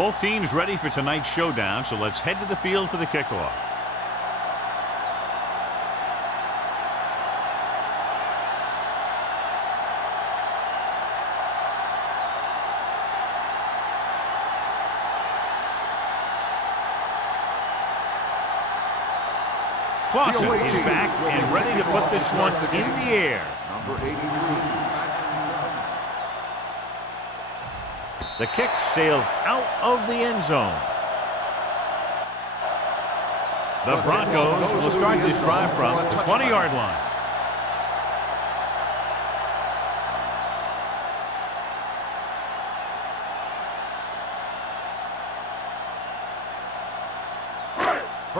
Both teams ready for tonight's showdown, so let's head to the field for the kickoff. Clausen is back and ready to put this one in the air. Number 83. The kick sails out of the end zone. The Broncos will start this drive from the 20-yard line.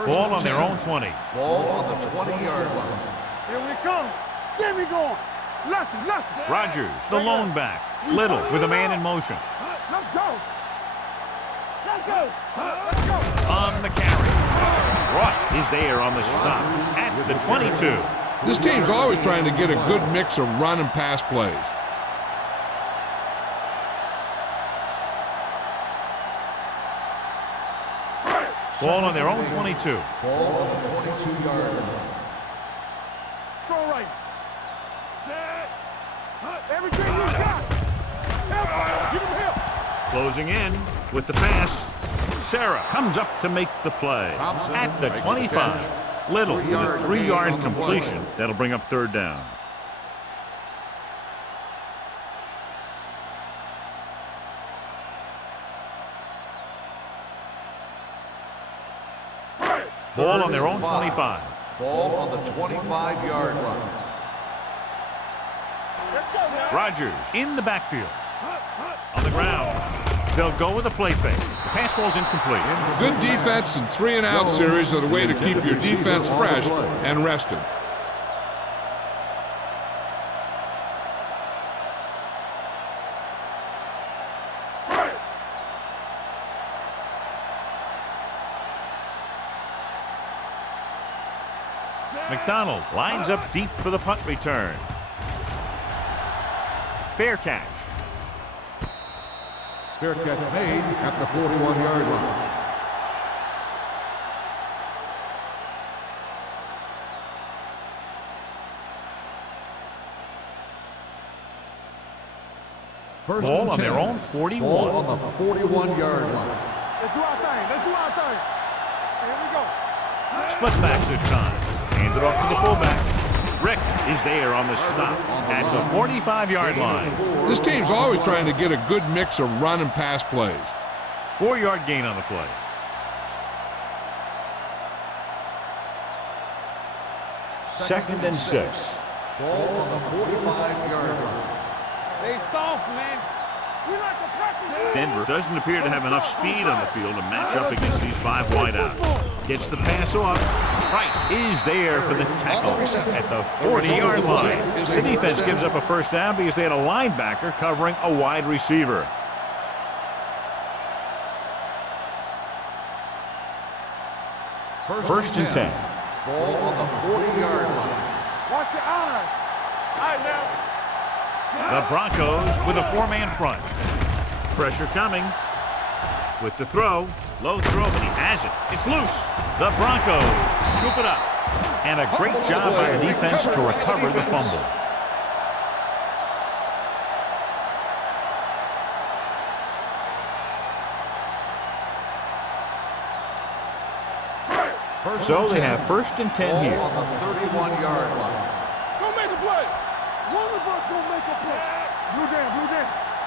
Ball on their own 20. Ball on the 20-yard line. Here we come. Get me going. Lefty. Rogers, the lone back. Little with a man in motion. Let's go. On the carry. Ross is there on the stop at the 22. This team's always trying to get a good mix of run and pass plays. Ball on their own 22. Ball on the 22-yard line. Throw right. Set. Everything you got. Help. Give him help. Closing in with the pass. Sarah comes up to make the play Thompson at the makes the 25. catch. Little with a 3-yard 3-yard gain on the completion. play. That'll bring up third down. Ball on their own 25. Ball on the 25-yard line. Let's go now. Rogers in the backfield. On the ground. They'll go with a play fake. The pass ball's incomplete. Good defense and 3-and-out series are the way to keep your defense fresh and rested. McDonald lines up deep for the punt return. Fair catch. Fair catch made at the 41-yard line. First Ball and on 10. their own Ball 41. on the 41-yard line. Let's do our thing. Here we go. Split back this time. Hands it off to the fullback. Rick is there on the stop at the 45-yard line. This team's always trying to get a good mix of run and pass plays. 4-yard gain on the play. Second and 6. Ball on the 45-yard line. They soft, man. We like to practice. Denver doesn't appear to have enough speed on the field to match up against these 5 wideouts. Gets the pass off. Price is there for the tackle at the 40-yard line. The defense gives up a first down because they had a linebacker covering a wide receiver. First and 10. Ball on the 40-yard line. Watch your eyes. All right, now. The Broncos with a 4-man front. Pressure coming. With the throw. Low throw, but he has it. It's loose. The Broncos scoop it up. And a great job by the defense to recover the fumble. So they have first and 10 here. Ball on the 31-yard line. Go make a play. One of us gonna make a play. Blue down.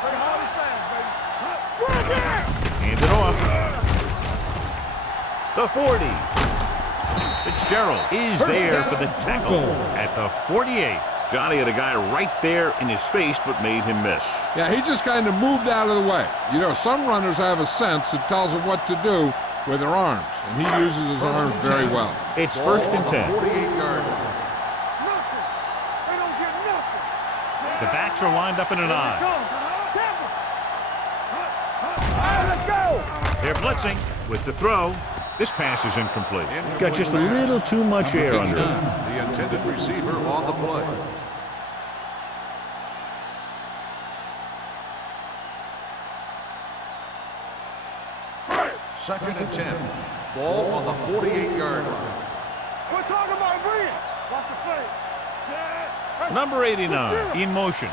Play hard and fast, baby. Blue down. Hand it off. The 40. Fitzgerald is there for the tackle at the 48. Johnny had a guy right there in his face, but made him miss. Yeah, he just kind of moved out of the way. You know, some runners have a sense that tells them what to do with their arms, and he uses his arms very well. It's first and 10. 48-yard line. Nothing. They don't get nothing. The backs are lined up in an eye. All right, let's go. They're blitzing with the throw. This pass is incomplete. Got just a little too much air under it. The intended receiver on the play. Second and 10. Ball on the 48-yard line. We're talking about bringing. Watch the play. Number 89 in motion.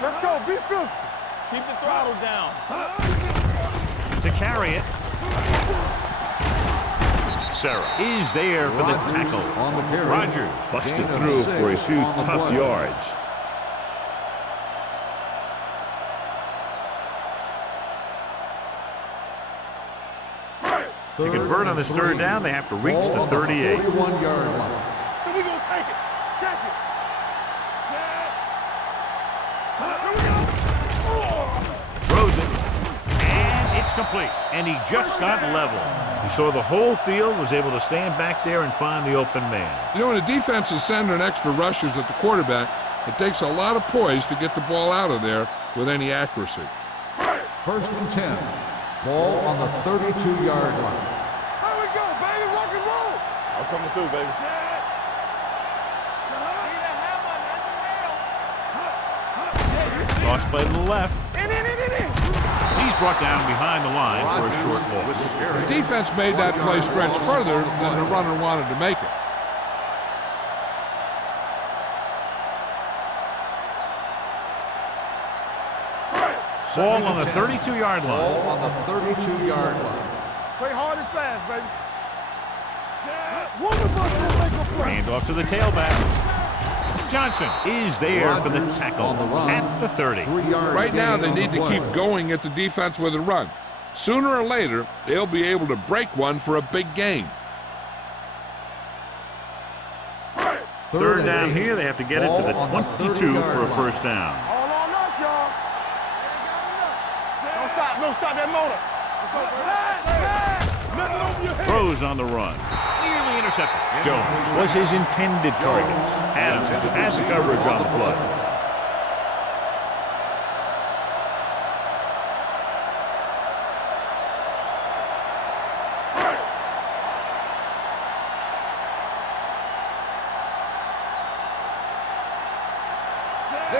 Let's go. Be physical. Keep the throttle down. To carry it. Sarah is there for the tackle. On the carry. Rogers busted Gain of through for a 6 few on the tough play. yards. To convert on this third down, they have to reach Ball the on 38. 41-yard line. So we're going to take it. Check it. Throws it. And it's complete. And he just got level. He saw the whole field, was able to stand back there and find the open man. You know, when a defense is sending extra rushers at the quarterback, it takes a lot of poise to get the ball out of there with any accuracy. First and 10. Ball on the 32-yard line. There we go, baby. Rock and roll. I'm coming through, baby. Toss play to the left. He's brought down behind the line for a short With the loss. carry. The defense made that play stretch further than the runner wanted to make it. Ball on the 32-yard Ball line. on the 32-yard line. Play hard and fast, baby. One of us will make a play. Hand off to the tailback. Johnson is there for the Rodgers tackle on the run. at the 30. 3-yard Right now, gain they on need the to play. keep going at the defense with a run. Sooner or later, they'll be able to break one for a big gain. Third and down 8. here, they have to get it to the Ball on the 22 for a 30-yard first down. All on us, y'all. Don't stop. Don't stop that motor. Nothing over your head. Throws on the run. Nearly intercepted. Jones was his intended target. Adams has the coverage on the play.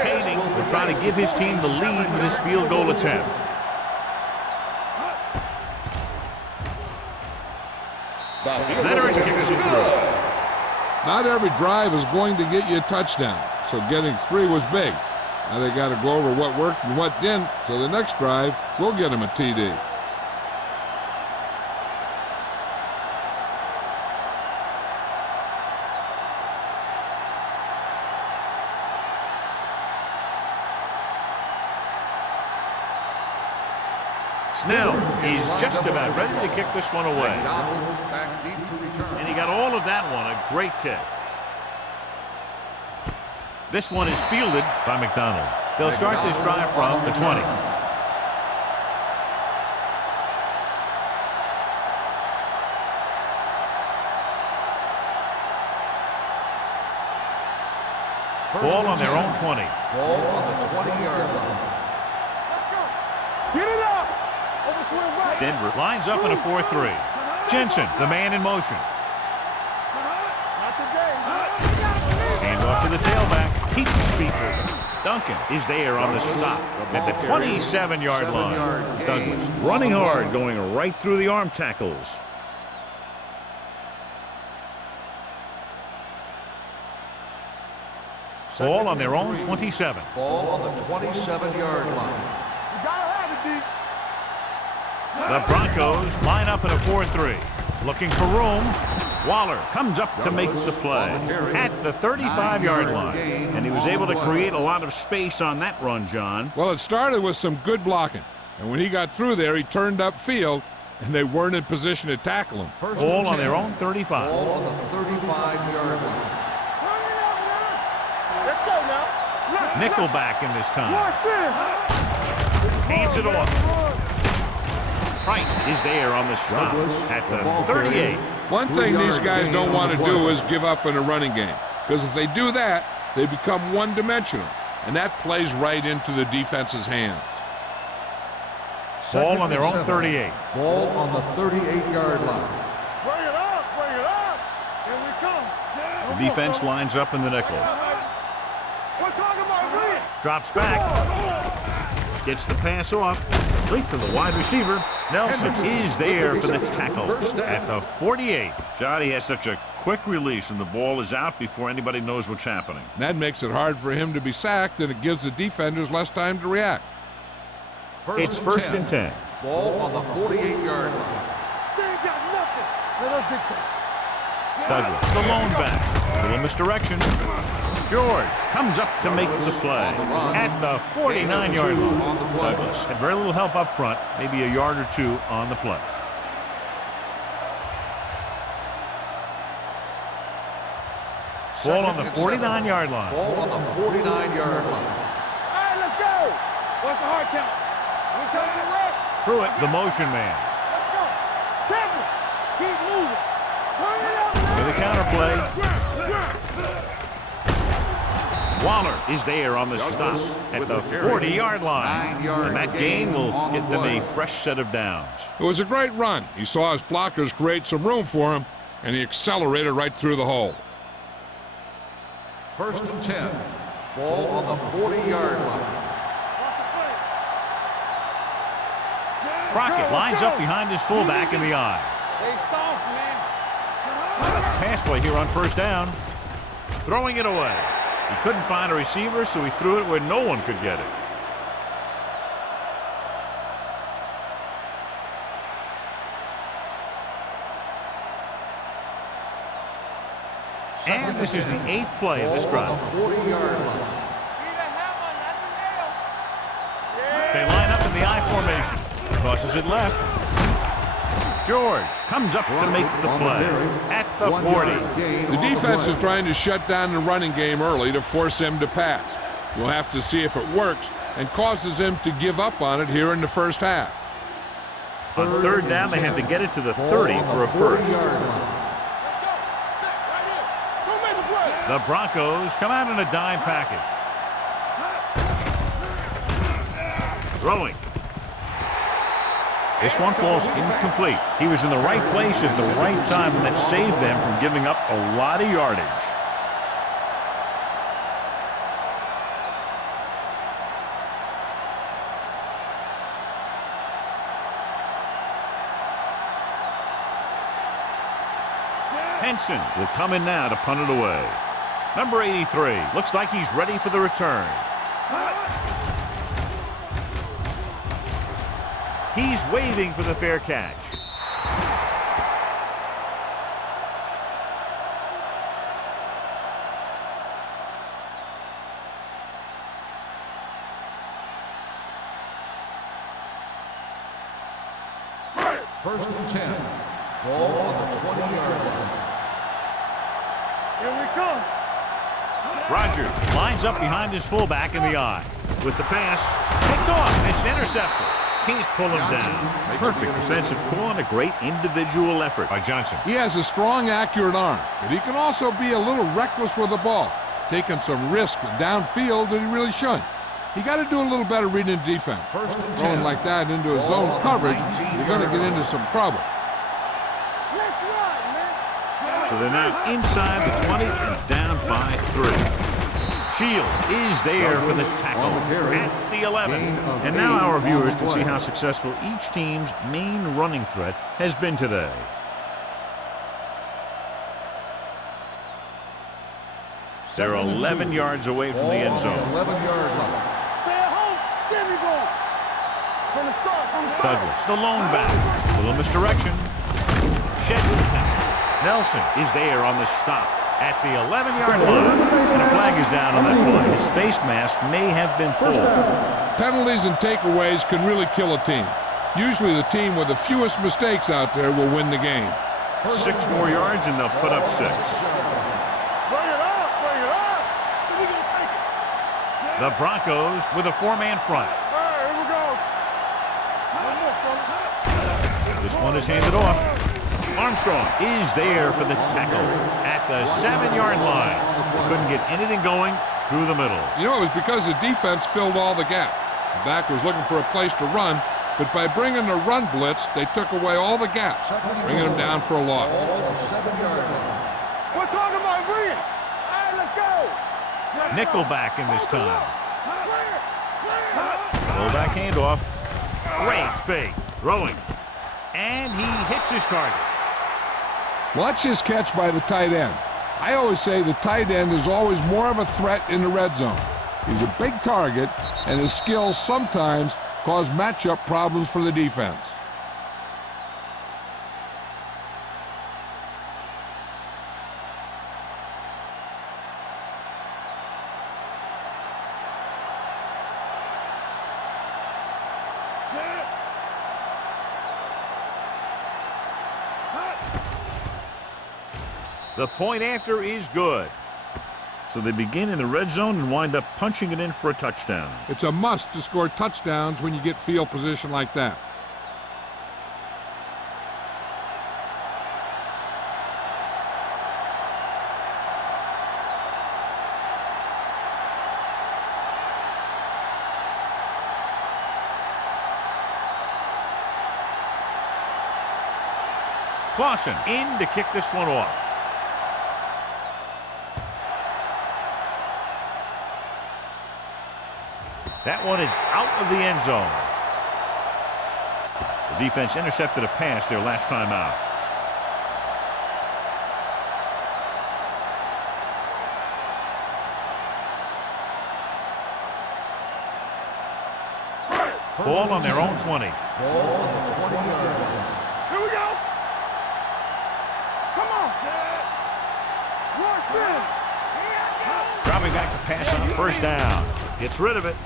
Hayden will try to give his team the lead with his field goal attempt. Leonard kicks it through. Not every drive is going to get you a touchdown, so getting 3 was big. Now they got to go over what worked and what didn't, so the next drive will get them a TD. Snell is just about ready to kick this one away. McDonald back deep to return. And he got all of that one, a great kick. This one is fielded by McDonald. They'll start this drive from the 20. Ball on their own 20. Ball on the 20-yard line. Get it up. Overswing right. Denver lines up in a 4-3. Jensen, the man in motion. Not today. Hand off to the tailback. Keeps his feet moving. Duncan is there on the stop at the 27-yard line. Douglas running hard, going right through the arm tackles. Ball on their own 27. Ball on the 27-yard line. You gotta have it, D. The Broncos line up in a 4-3. Looking for room. Waller comes up to make the play at the 35-yard line. And he was able to create a lot of space on that run, John. Well, it started with some good blocking, and when he got through there, he turned upfield, and they weren't in position to tackle him. First Ball and on 10. their own 35. Ball on the 35-yard line. Let's go now. Nickelback in this time. Watch this. Hands it off. Price is there on the stop at the 38. One thing these guys don't want to do is give up in a running game, because if they do that, they become one-dimensional, and that plays right into the defense's hands. Ball on their own 38. Ball on the 38-yard line. Bring it up. Bring it up. Here we come. The defense lines up in the nickel. We're talking about win. Drops back. Gets the pass off. complete to the wide receiver. Nelson is there for the tackle at the 48. Johnny has such a quick release, and the ball is out before anybody knows what's happening. That makes it hard for him to be sacked, and it gives the defenders less time to react. It's first and 10. Ball on the 48-yard line. They ain't got nothing. Let us dictate. Douglas, the lone back. Little misdirection. George comes up to make the play at the 49-yard line. Douglas had very little help up front, maybe a yard or two on the play. Ball on the 49-yard line. Ball on the 49-yard line. All right, let's go. What's the hard count? What's the rep? Pruitt, the motion man. Let's go. Temple. Keep moving. Turn it up. With a counter play. Waller is there on the stop at the 40-yard line. And that gain will get them a fresh set of downs. It was a great run. He saw his blockers create some room for him, and he accelerated right through the hole. First and 10. Ball on the 40-yard line. Crockett lines up behind his fullback in the eye. They soft, man. Pass play here on first down. Throwing it away. He couldn't find a receiver, so he threw it where no one could get it. And this is the 8th play of this drive. 40-yard line. They line up in the I formation. Tosses it left. George comes up to make the play at the 40. The defense is trying to shut down the running game early to force him to pass. We'll have to see if it works and causes him to give up on it here in the first half. On third down, they had to get it to the 30 for a first. The Broncos come out in a dime package. Throwing. This one falls incomplete. He was in the right place at the right time, and that saved them from giving up a lot of yardage. Henson will come in now to punt it away. Number 83 looks like he's ready for the return. He's waving for the fair catch. First and 10. Ball on the 20-yard line. Here we come. Rogers lines up behind his fullback in the eye. With the pass, picked off. It's intercepted. Can't pull him down. Perfect defensive call and a great individual effort by Johnson. He has a strong, accurate arm, but he can also be a little reckless with the ball, taking some risk downfield that he really shouldn't. You got to do a little better reading defense. First and 10. Throwing like that into a zone coverage, you're going to get into some trouble. Let's ride, man. So they're now inside the 20 and down by 3. Shield is there for the tackle at the 11. And now our viewers can see how successful each team's main running threat has been today. They're 11 yards away from the end zone. 11-yard line. Stay at home. There we go. From the start. Douglas, the lone back. Little misdirection. Sheds the pass. Nelson is there on the stop at the 11-yard line. And a flag is down on that play. His face mask may have been pulled. Penalties and takeaways can really kill a team. Usually the team with the fewest mistakes out there will win the game. 6 more yards and they'll put up 6. Bring it up. Bring it up. We're going to take it. The Broncos with a 4-man front. All right, here we go. One more, fella. This one is handed off. Armstrong is there for the tackle at the 7-yard line. They couldn't get anything going through the middle. You know, it was because the defense filled all the gap. The back was looking for a place to run, but by bringing the run blitz, they took away all the gaps, bringing them down for a loss. We're talking about bring it. All right, let's go. Nickelback in this time. Fullback handoff. Great fake. Throwing. And he hits his target. Watch his catch by the tight end. I always say the tight end is always more of a threat in the red zone. He's a big target, and his skills sometimes cause matchup problems for the defense. The point after is good. So they begin in the red zone and wind up punching it in for a touchdown. It's a must to score touchdowns when you get field position like that. Clausen in to kick this one off. That one is out of the end zone. The defense intercepted a pass their last time out. Ball on their own 20. Ball on the 20-yard line. Here we go. Come on. Rush in. Dropping back to pass on first down. Gets rid of it.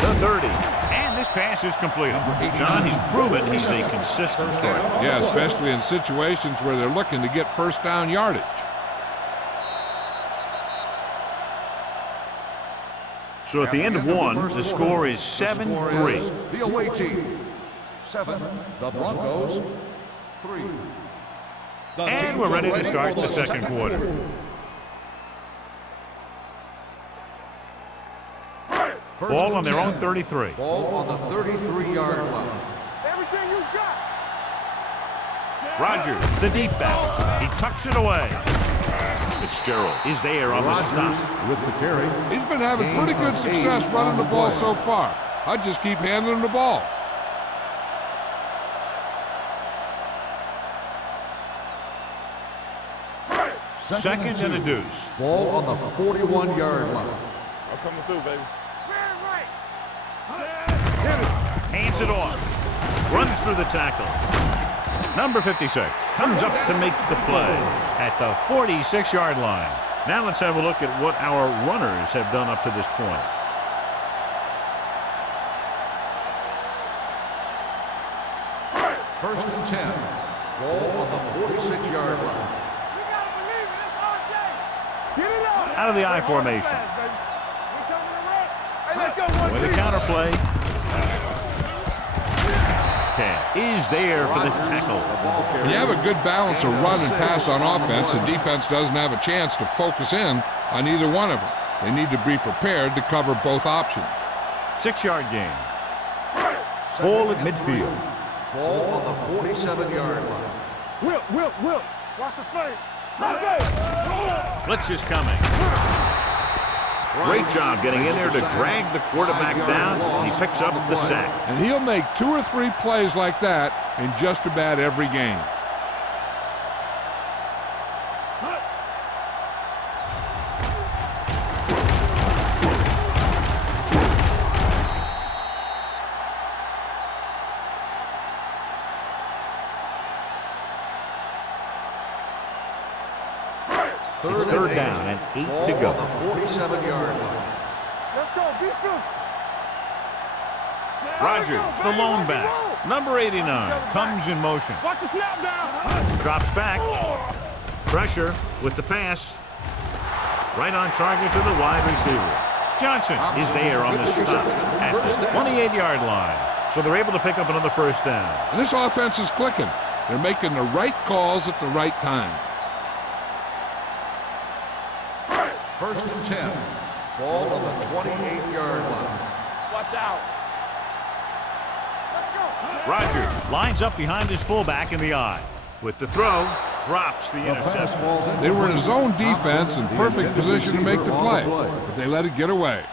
The 30. And this pass is completed. John, he's proven he's a consistent threat. Yeah, especially in situations where they're looking to get first down yardage. So at the end of one, the score is 7-3. The away team, 7. The Broncos, 3. And we're ready to start the second quarter. Ball on their own 33. Ball on the 33-yard line. Everything you got. Rogers, the deep back. He tucks it away. Fitzgerald is there on the stop. With the carry. He's been having pretty good success running the ball so far. I just keep handing him the ball. Second and a deuce. Ball on the 41-yard line. I'm coming through, baby. Hands it off. Runs through the tackle. Number 56 comes up to make the play at the 46-yard line. Now let's have a look at what our runners have done up to this point. First and 10. Ball on the 46-yard line. Get it out. Out of the I formation. With the counterplay. Cash is there for the tackle. When you have a good balance of run and pass on offense, the defense doesn't have a chance to focus in on either one of them. They need to be prepared to cover both options. 6-yard gain. Ball at midfield. Ball on the 47-yard line. Wilt. Watch the flank. Blitz is coming. Great job getting in there to drag the quarterback down, and he picks up the sack. And he'll make 2 or 3 plays like that in just about every game. It's third down and 8 to go. On the 47-yard line. Let's go. Defense. Rogers, the lone back. Number 89 comes in motion. Watch the snap down. Drops back. Pressure with the pass. Right on target to the wide receiver. Johnson is there on the stop at the 28-yard line. So they're able to pick up another first down. And this offense is clicking. They're making the right calls at the right time. First and 10. Ball on the 28-yard line. Watch out. Rogers lines up behind his fullback in the I. With the throw, drops the interception. They were in a zone defense in perfect position to make the play, but they let it get away.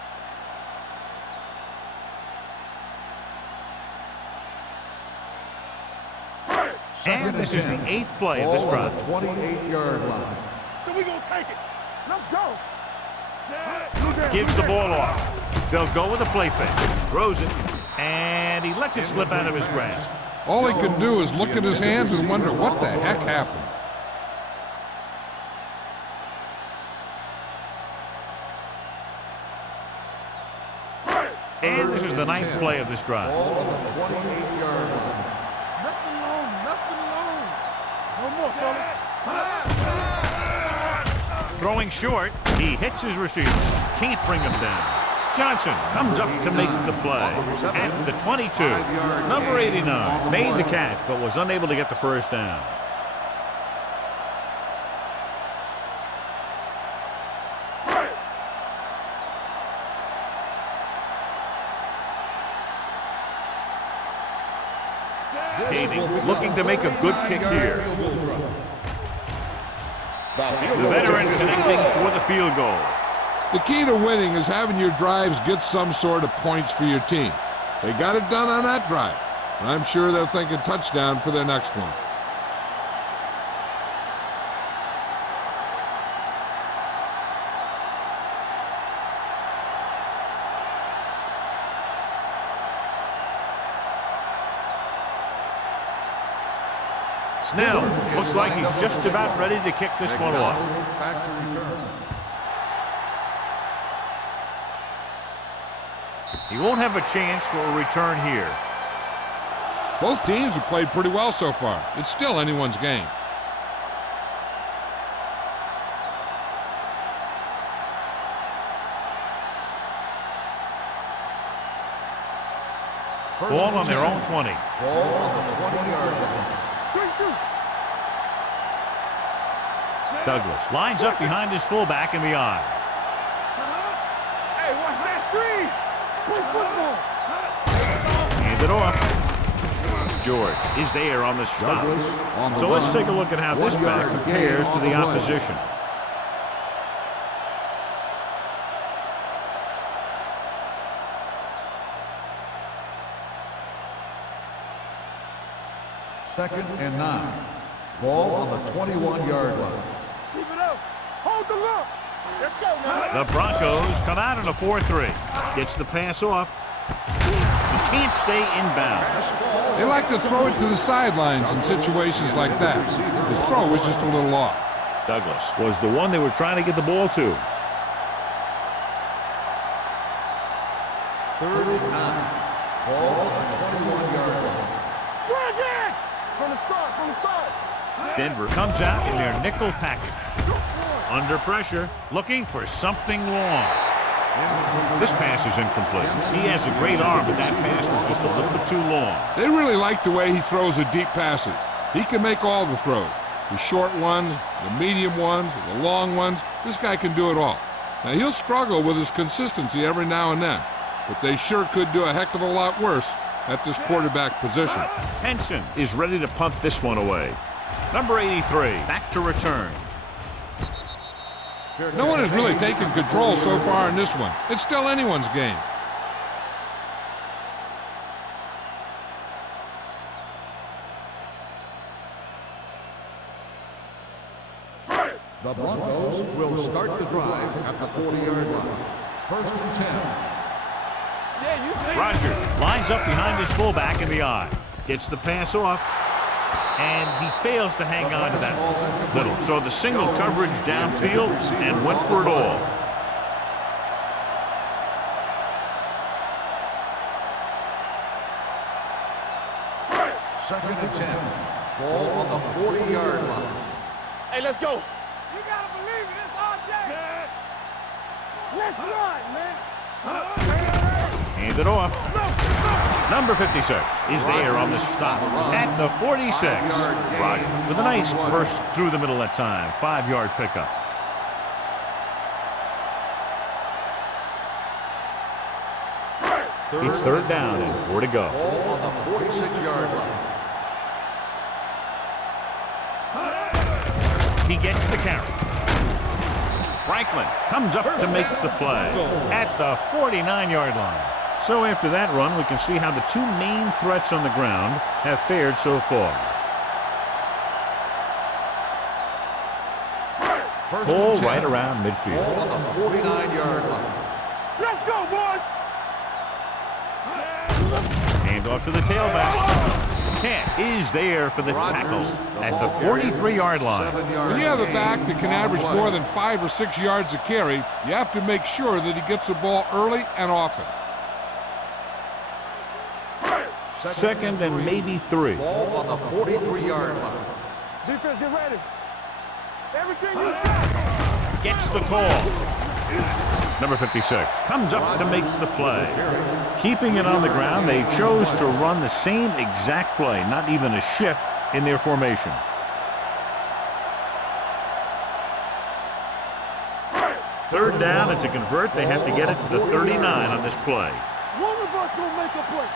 this is the 8th play of this Ball on drive. the 28-yard line. So we gonna take it. Let's go. Blue jam, Gives blue the jam. ball off. They'll go with a play fake. Throws it, and he lets it slip out of his grasp. All he can do is look at his hands and wonder what the heck happened. And this is the 9th play of this drive. Ball on the 28-yard line. Nothing long, nothing long. One more, fella. Throwing short, he hits his receiver. Can't bring him down. Johnson comes up to make the play at the 22. Number 89 made the catch but was unable to get the first down. Caving, looking to make a good kick here. The veteran connecting for the field goal. The key to winning is having your drives get some sort of points for your team. They got it done on that drive, and I'm sure they're thinking touchdown for their next one. Snell looks like he's just about ready to kick this one off. Back to return. He won't have a chance for a return here. Both teams have played pretty well so far. It's still anyone's game. Ball on their own 20. Ball on the 20-yard line. Douglas lines up behind his fullback in the eye. Hey, watch that screen. Play football. Hand it off. George is there on the stop. Douglas on the So let's run. take a look at how this 1 back yard compares gain to on the the play. opposition. Second and 9. Ball on the 21-yard line. Keep it up. Hold the look. Let's go, man. The Broncos come out in a 4-3. Gets the pass off. He can't stay inbound. They like to throw it to the sidelines in situations like that. His throw was just a little off. Douglas was the one they were trying to get the ball to. Third and 9. Ball on the 21-yard line. Bring it. From the start, from the start. Denver comes out in their nickel package. Under pressure, looking for something long. This pass is incomplete. He has a great arm, but that pass was just a little bit too long. They really like the way he throws the deep passes. He can make all the throws. The short ones, the medium ones, the long ones. This guy can do it all. Now, he'll struggle with his consistency every now and then, but they sure could do a heck of a lot worse at this quarterback position. Henson is ready to punt this one away. Number 83, back to return. No one has really taken control so far in this one. It's still anyone's game. The Broncos will start the drive at the 40-yard line. First and 10. Yeah, you see. Rogers lines up behind his fullback in the eye. Gets the pass off, and he fails to hang on to that little. So the single coverage downfield and went for it all. Second and 10. Ball on the 40-yard line. Hey, let's go. You gotta believe it. It's our day. Let's run, man. Hand it off. Number 56 is there on the stop at the 46. Rogers with a nice burst through the middle that time. 5-yard pickup. It's third down and 4 to go. Ball on the 46-yard line. He gets the carry. Franklin comes up to make the play at the 49-yard line. So after that run, we can see how the two main threats on the ground have fared so far. First Ball and 10. right around Ball midfield. on the 49-yard line. Let's go, boys. Hand off to the tailback. Cat is there for the tackle at the 43-yard line. When you have a back that can average more than 5 or 6 yards a carry, you have to make sure that he gets the ball early and often. Second and maybe 3. Ball on the 43-yard line. Defense, get ready. Everything you got. Gets the call. Number 56 comes up to make the play. Keeping it on the ground, they chose to run the same exact play, not even a shift in their formation. Third down, and to convert, they have to get it to the 39 on this play. One of us gonna make a play.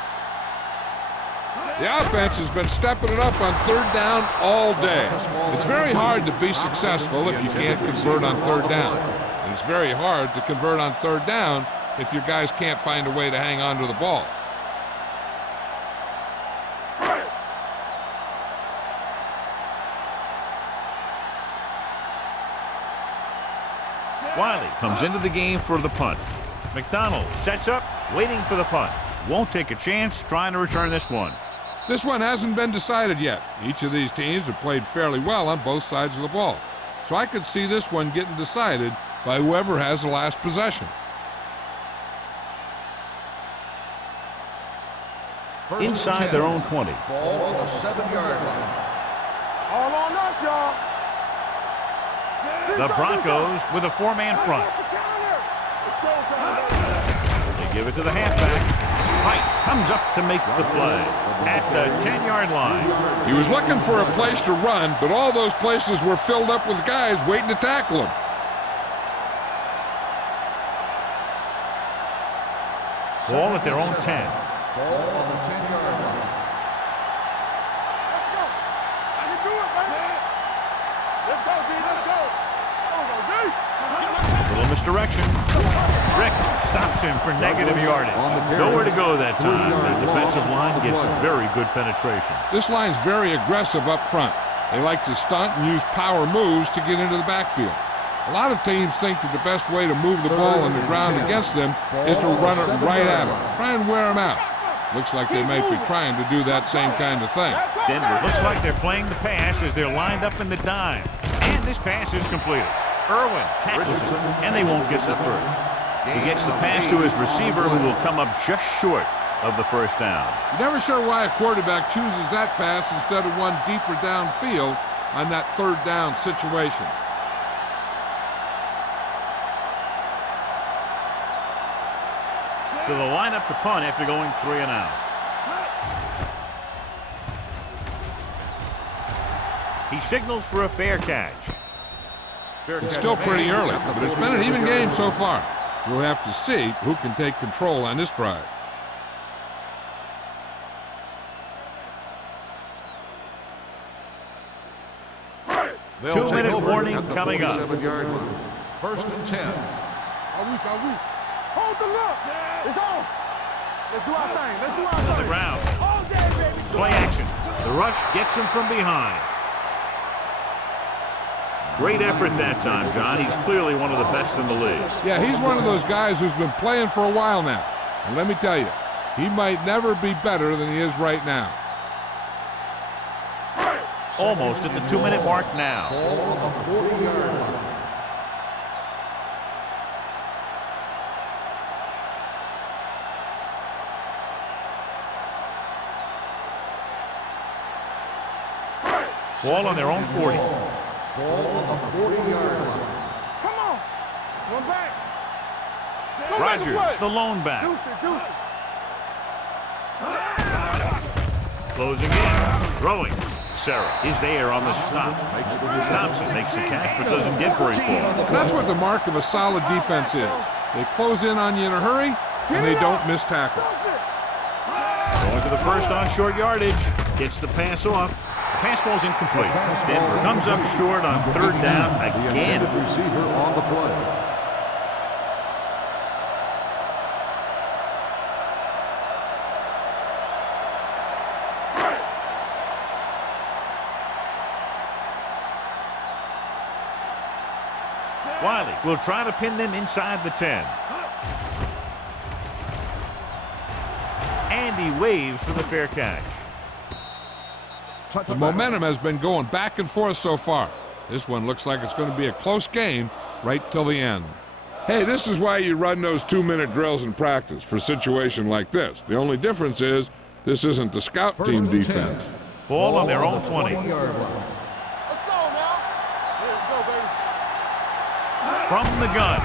The offense has been stepping it up on third down all day. It's very hard to be successful if you can't convert on third down. And it's very hard to convert on third down if your guys can't find a way to hang on to the ball. Wiley comes into the game for the punt. McDonald sets up, waiting for the punt. Won't take a chance, trying to return this one. This one hasn't been decided yet. Each of these teams have played fairly well on both sides of the ball. So I could see this one getting decided by whoever has the last possession. Inside their own 20. Ball on the 7-yard line. All on us, y'all. The Broncos with a 4-man front. They give it to the halfback. White comes up to make the play at the 10-yard line. He was looking for a place to run, but all those places were filled up with guys waiting to tackle him. Ball at their own 10. Ball on the 10-yard line. Let's go. How you do it, baby? Let's go, D. Let's go. Little misdirection. Rick stops him for negative yardage. Nowhere to go that time. The defensive line gets very good penetration. This line's very aggressive up front. They like to stunt and use power moves to get into the backfield. A lot of teams think that the best way to move the ball on the ground against them is to run it right at them. Try and wear them out. Looks like they might be trying to do that same kind of thing. Denver looks like they're playing the pass as they're lined up in the dime. And this pass is completed. Irwin tackles it, and they won't get the first. He gets the pass to his receiver, who will come up just short of the first down. You're never sure why a quarterback chooses that pass instead of one deeper downfield on that third down situation. So they'll line up to punt after going 3 and out. He signals for a fair catch. It's still pretty early, but it's been an even game so far. We'll have to see who can take control on this drive. Two-minute warning coming up. 47-yard line. First and 10. Hold the look. It's on. Let's do our thing. Let's do our On the thing. ground. All day, baby. Play action. The rush gets him from behind. Great effort that time, John. He's clearly one of the best in the league. Yeah, he's one of those guys who's been playing for a while now. And let me tell you, he might never be better than he is right now. Almost at the 2-minute mark now. Ball on the 40-yard line. Ball on their own 40. Ball on the 40-yard line. Come on. One back. Go Rogers, make a play. the lone back. Deuce it. Closing in. Throwing. Sarah is there on the stop. Thompson makes the catch but doesn't get very far. That's what the mark of a solid defense is. They close in on you in a hurry, and they don't miss tackle. Going for the first on short yardage. Gets the pass off. The pass falls incomplete. Denver comes up short on third down again. Receiver on the play. Riley will try to pin them inside the 10. And he waves for the fair catch. The momentum has been going back and forth so far. This one looks like it's going to be a close game right till the end. Hey, this is why you run those 2-minute drills in practice for a situation like this. The only difference is this isn't the scout team defense. Ball on their own 20. Let's go now. Let's go, baby. From the gun.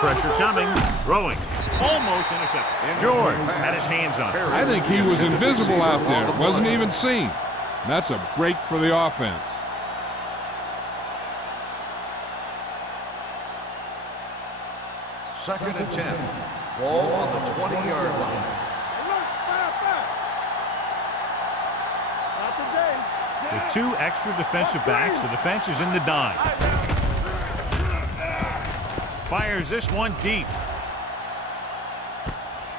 Pressure coming. Throwing. Almost intercepted. George had his hands on it. I think he was invisible out there. Wasn't even seen. And that's a break for the offense. Second and 10. Ball on the 20-yard line. Look, fire. Not today. With 2 extra defensive backs, the defense is in the dime. Fires this one deep.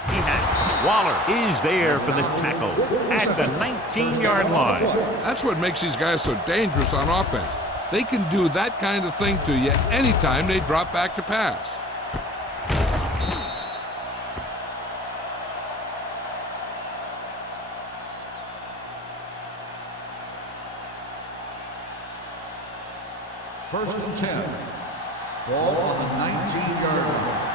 He has it. Waller is there for the tackle at the 19-yard line. That's what makes these guys so dangerous on offense. They can do that kind of thing to you anytime they drop back to pass. First and 10. Ball on the 19-yard line.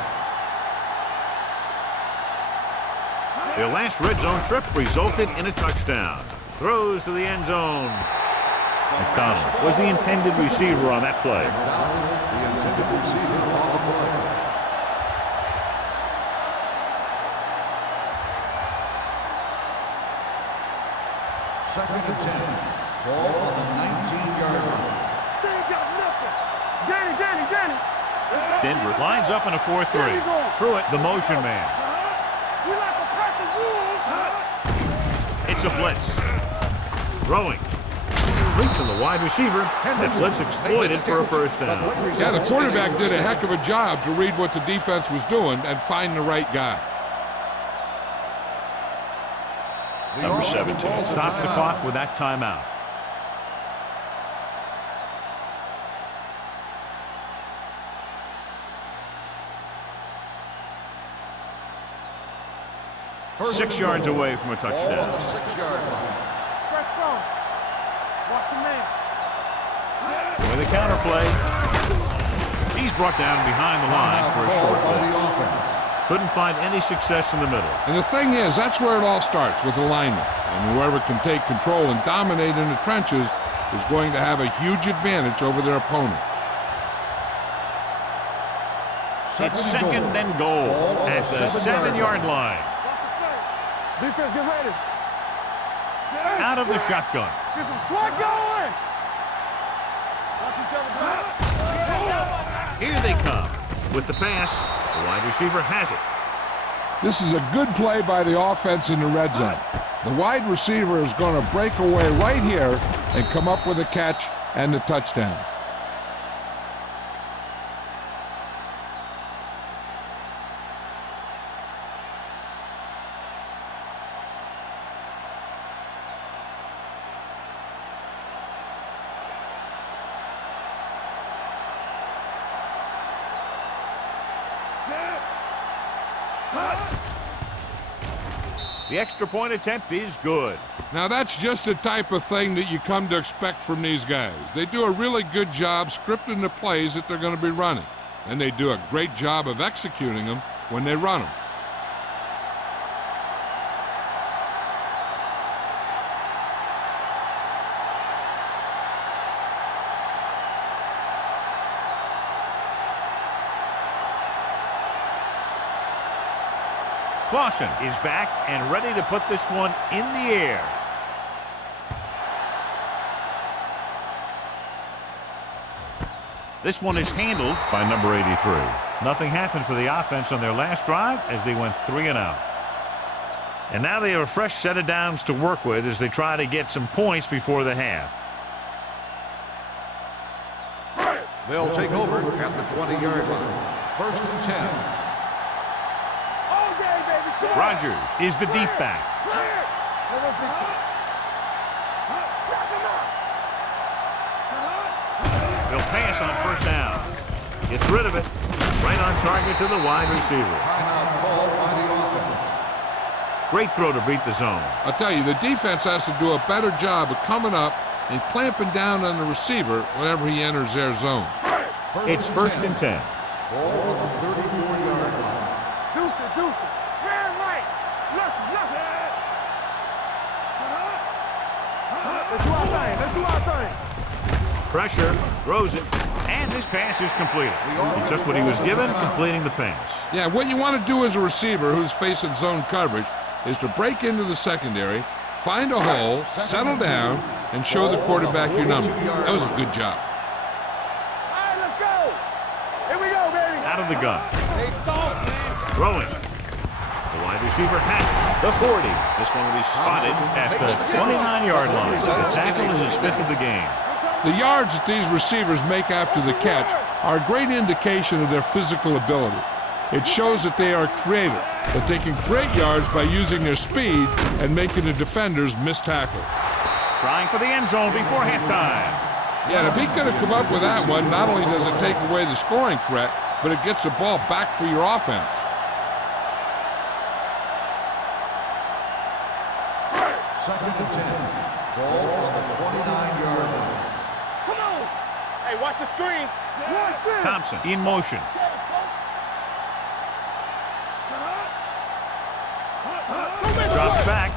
Their last red zone trip resulted in a touchdown. Throws to the end zone. McDonald was the intended receiver on that play. The intended receiver on the play. Second and 10. Ball on the 19-yard line. They ain't got nothing. Danny. Denver lines up in a 4-3. Pruitt, the motion man. We like a pack of wolves. It's a blitz. Throwing. Right to the wide receiver. And the blitz exploited for a first down. Yeah, the quarterback did a heck of a job to read what the defense was doing and find the right guy. Number 17 stops the clock with that timeout. First 6 yards away from a Ball on touchdown. the 6-yard line. Fresh strong. Watch your man. With a counter play. He's brought down behind the line for a short By the blitz. offense. Couldn't find any success in the middle. And the thing is, that's where it all starts, with alignment. And whoever can take control and dominate in the trenches is going to have a huge advantage over their opponent. It's second and goal Ball on at the 7-yard line. Defense, get ready. Out of the shotgun. Get some slack going. Watch each other. Here they come. With the pass, the wide receiver has it. This is a good play by the offense in the red zone. The wide receiver is going to break away right here and come up with a catch and the touchdown. The extra point attempt is good. Now that's just the type of thing that you come to expect from these guys. They do a really good job scripting the plays that they're going to be running. And they do a great job of executing them when they run them. Clausen is back and ready to put this one in the air. This one is handled by number 83. Nothing happened for the offense on their last drive as they went 3 and out. And now they have a fresh set of downs to work with as they try to get some points before the half. They'll take over at the 20-yard line. First and 10. Rogers is the deep back. They'll pass on first down. Gets rid of it. Right on target to the wide receiver. Timeout called by the offense. Great throw to beat the zone. I'll tell you, the defense has to do a better job of coming up and clamping down on the receiver whenever he enters their zone. It's first and 10. Ball on the 34-yard line. Deuce it, deuce it. Man right. Left, left. Let's do our thing. Let's do our thing. Pressure, throws it, and this pass is completed. He took what he was given, completing the pass. Yeah, what you want to do as a receiver who's facing zone coverage is to break into the secondary, find a hole, settle down, and show the quarterback your number. That was a good job. All right, let's go. Here we go, baby. Out of the gun. Hey, soft, man. Throwing. The wide receiver has it. The 40. This one will be spotted at the 29-yard line. The tackle is his 5th of the game. The yards that these receivers make after the catch are a great indication of their physical ability. It shows that they are creative, that they can create yards by using their speed and making the defenders miss tackle. Trying for the end zone before halftime. Yeah, and if he could have come up with that one, not only does it take away the scoring threat, but it gets the ball back for your offense. Second and 10. Ball on the 29-yard line. Come on. Hey, watch the screen. Watch this. Thompson in motion. Drops back.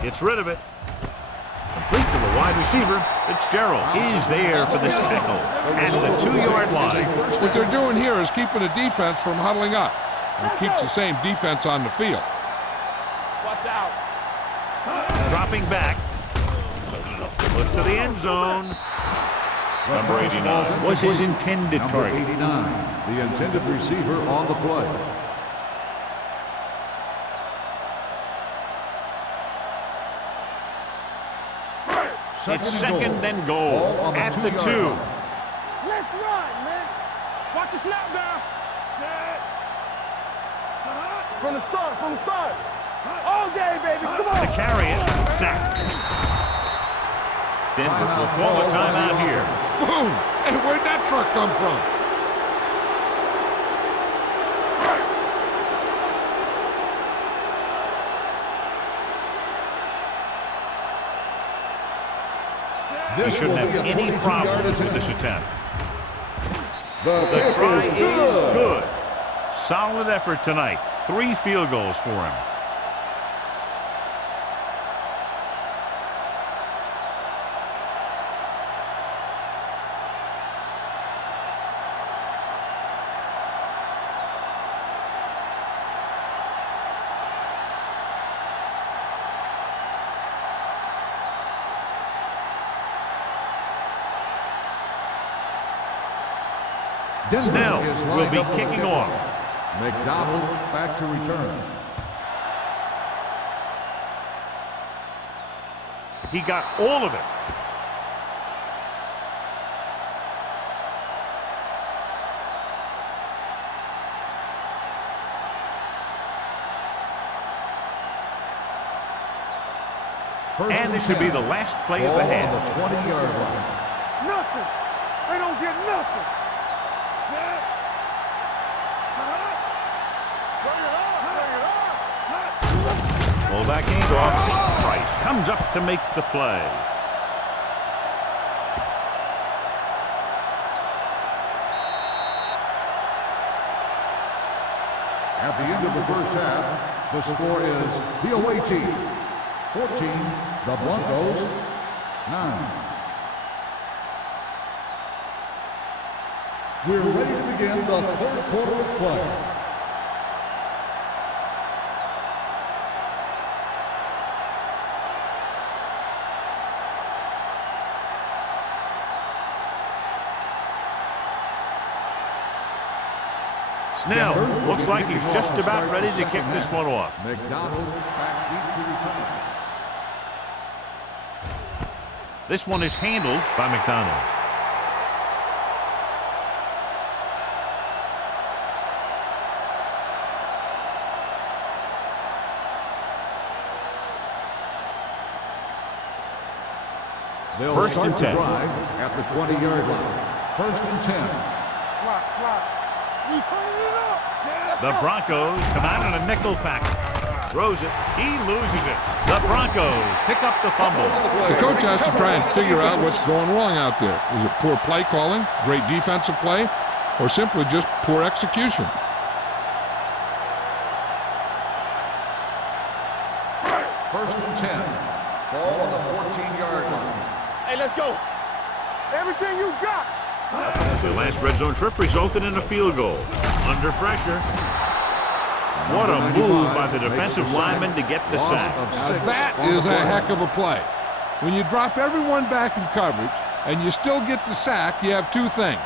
Gets rid of it. Complete to the wide receiver. Fitzgerald is there for this tackle at the 2-yard line. What they're doing here is keeping the defense from huddling up. And it keeps the same defense on the field. Watch out. Dropping back. Looks to the end zone. Number 89 was his intended Number target. 89, the intended receiver on the play. It's second and goal Ball on the at the 2. 2-yard line. Let's run, man. Watch the snap down. From the start, from the start. All day, baby. Come To on. carry it, sack. Denver will call a timeout here. Boom! And where'd that truck come from? He shouldn't have any problems with this attempt. The The try is good. Solid effort tonight. 3 field goals for him. Snell will be kicking off. McDonald back to return. He got all of it. And this should be the last play of the half. On the 20-yard line. Nothing. They don't get nothing. Fullback handoff. Price comes up to make the play. At the end of the first half, the score is the away team 14, the Broncos 9. We're ready to begin the third quarter of play. Snell looks like he's just about ready to kick this one off. McDonald back deep to return. This one is handled by McDonald. They'll First start and the 10. drive at the 20-yard line. 1st and 10. Slot. We turning it up. The Broncos come out in a nickel package. Throws it. He loses it. The Broncos pick up the fumble. The coach has to try and figure out what's going wrong out there. Is it poor play calling, great defensive play, or simply just poor execution? 1st and 10. Ball on the 14-yard line. Hey, let's go. Everything you got. The last red zone trip resulted in a field goal. Under pressure. What a move by the defensive lineman to get the sack. Now that is a heck of a play. When you drop everyone back in coverage and you still get the sack, you have two things.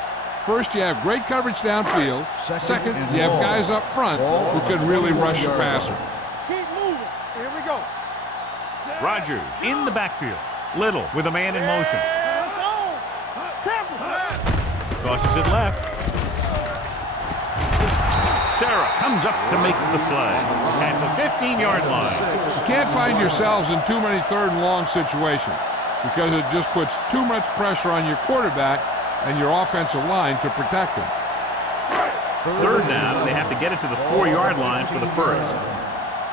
First, you have great coverage downfield. Second, you have guys up front who can really rush the passer. Keep moving. Here we go. Rodgers in the backfield. Little with a man in motion. Tosses it left. Sarah comes up to make the play at the 15-yard line. You can't find yourselves in too many third and long situations because it just puts too much pressure on your quarterback and your offensive line to protect him. Third down, and they have to get it to the 4-yard line for the first.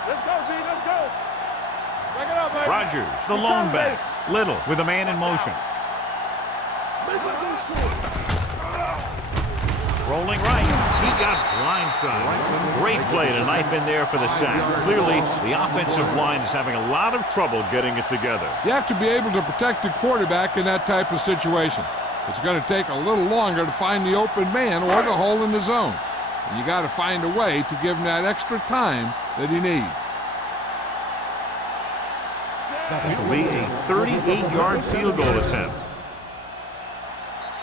Let's go, D. Let's go. Back it up, baby. Rodgers, the lone back. Little with a man in motion. Rolling right. He got blindsided. Great play to knife in there for the sack. Clearly, the offensive line is having a lot of trouble getting it together. You have to be able to protect the quarterback in that type of situation. It's going to take a little longer to find the open man or the hole in the zone. And you got to find a way to give him that extra time that he needs. This will be a 38-yard field goal attempt.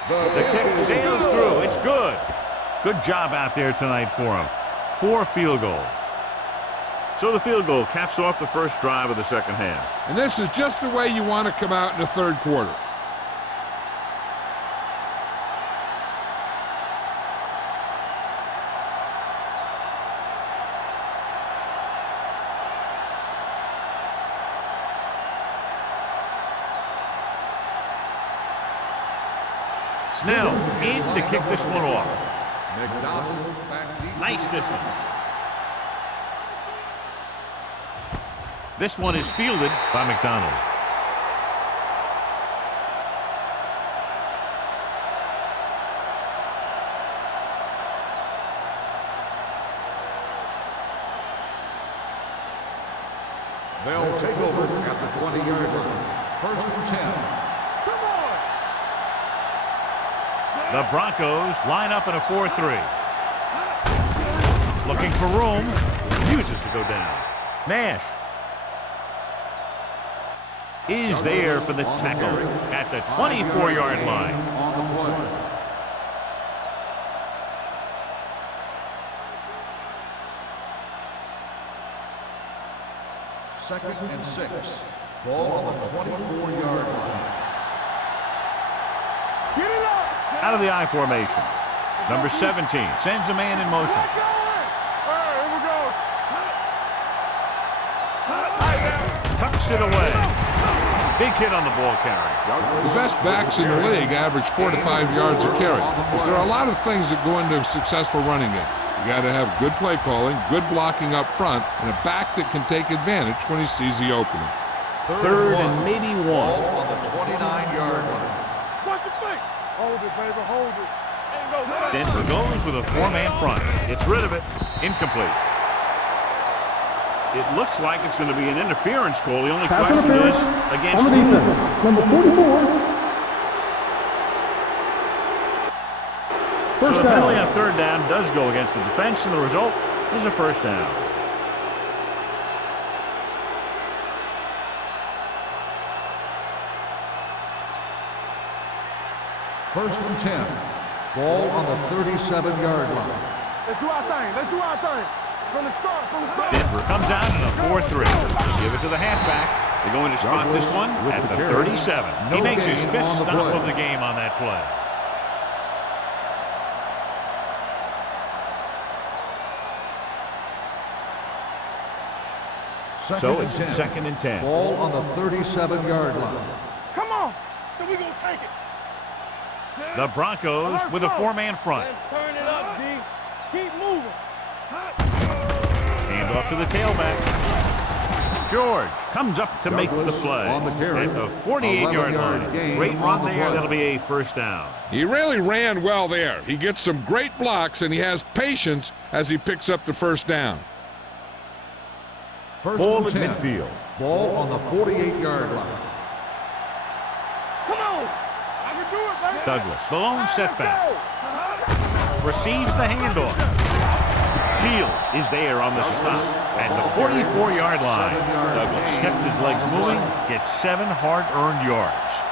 The kick sails through. It's good. Good job out there tonight for him. 4 field goals. So the field goal caps off the first drive of the second half. And this is just the way you want to come out in the third quarter. Snell in to kick this one off. McDonald back deep. Nice distance. This one is fielded by McDonald. They'll take over at the 20-yard line. 1st and 10. Come on. The Broncos line up in a 4-3. Looking for room. Refuses to go down. Nash is there for the tackle at the 24-yard line. On the play. Second and 6. Ball on the 24-yard line. Get it up. Out of the I formation. Number 17 sends a man in motion. Get going. All right, here we go. Tucks it away. Big hit on the ball carry. The best backs in the league average 4 to 5 yards a carry. But there are a lot of things that go into a successful running game. You got to have good play calling, good blocking up front, and a back that can take advantage when he sees the opening. Third and maybe Ball 1. on the 29-yard line. Watch the fake. Hold it, baby. Hold it. Ain't no way. Denver goes with a 4-man front. Gets rid of it. Incomplete. It looks like it's going to be an interference call. The only Pass question interference is against on the whom? defense. Number 44. So First the penalty down. on third down does go against the defense, and the result is a first down. First and 10. Ball on the 37-yard line. Let's do our thing. Let's do our thing. From the start. From the start. Denver comes out in a 4-3. Give it to the halfback. They're going to spot this one at the 37. He makes his 5th stop of the game on that play. So it's 2nd and 10. Ball on the 37-yard line. Come on. So we going to take it. The Broncos with a four-man front. Let's turn it up, D. Keep moving. Hand off to the tailback. George comes up to make the play on the carry. at the 48-yard line. gain Great on run the there. play. That'll be a first down. He really ran well there. He gets some great blocks, and he has patience as he picks up the first down. First Ball and at 10. midfield. Ball on the 48-yard line. Come on. I can do it, baby. Douglas, the lone setback. Receives the handoff. Shields is there on the stop at the 44-yard line. Douglas kept his legs moving, gets 7 hard-earned yards.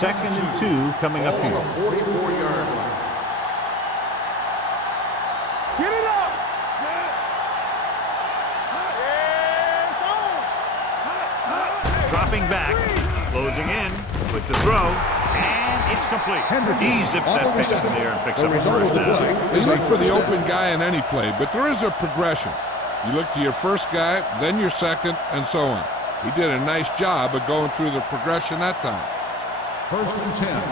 Second and 2 coming up Ball on here. the 44-yard line. Get it up. It's on. Dropping back, closing in with the throw, and it's complete. He zips that pass there and picks up a first down. You look for the open guy in any play, but there is a progression. You look to your first guy, then your second, and so on. He did a nice job of going through the progression that time. First and 10.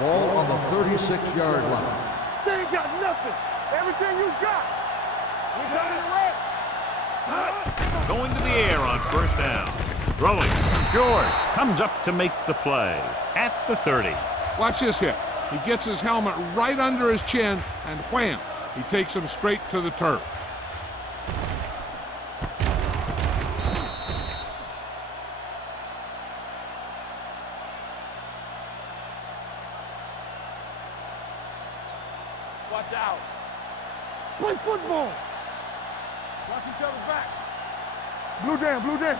Ball on the 36-yard line. They ain't got nothing. Everything you got. We got it right. Going to the air on first down. Throwing. George comes up to make the play at the 30. Watch this hit. He gets his helmet right under his chin, and wham, he takes him straight to the turf. Watch out. Play football. Watch each other's back. Blue down, blue down.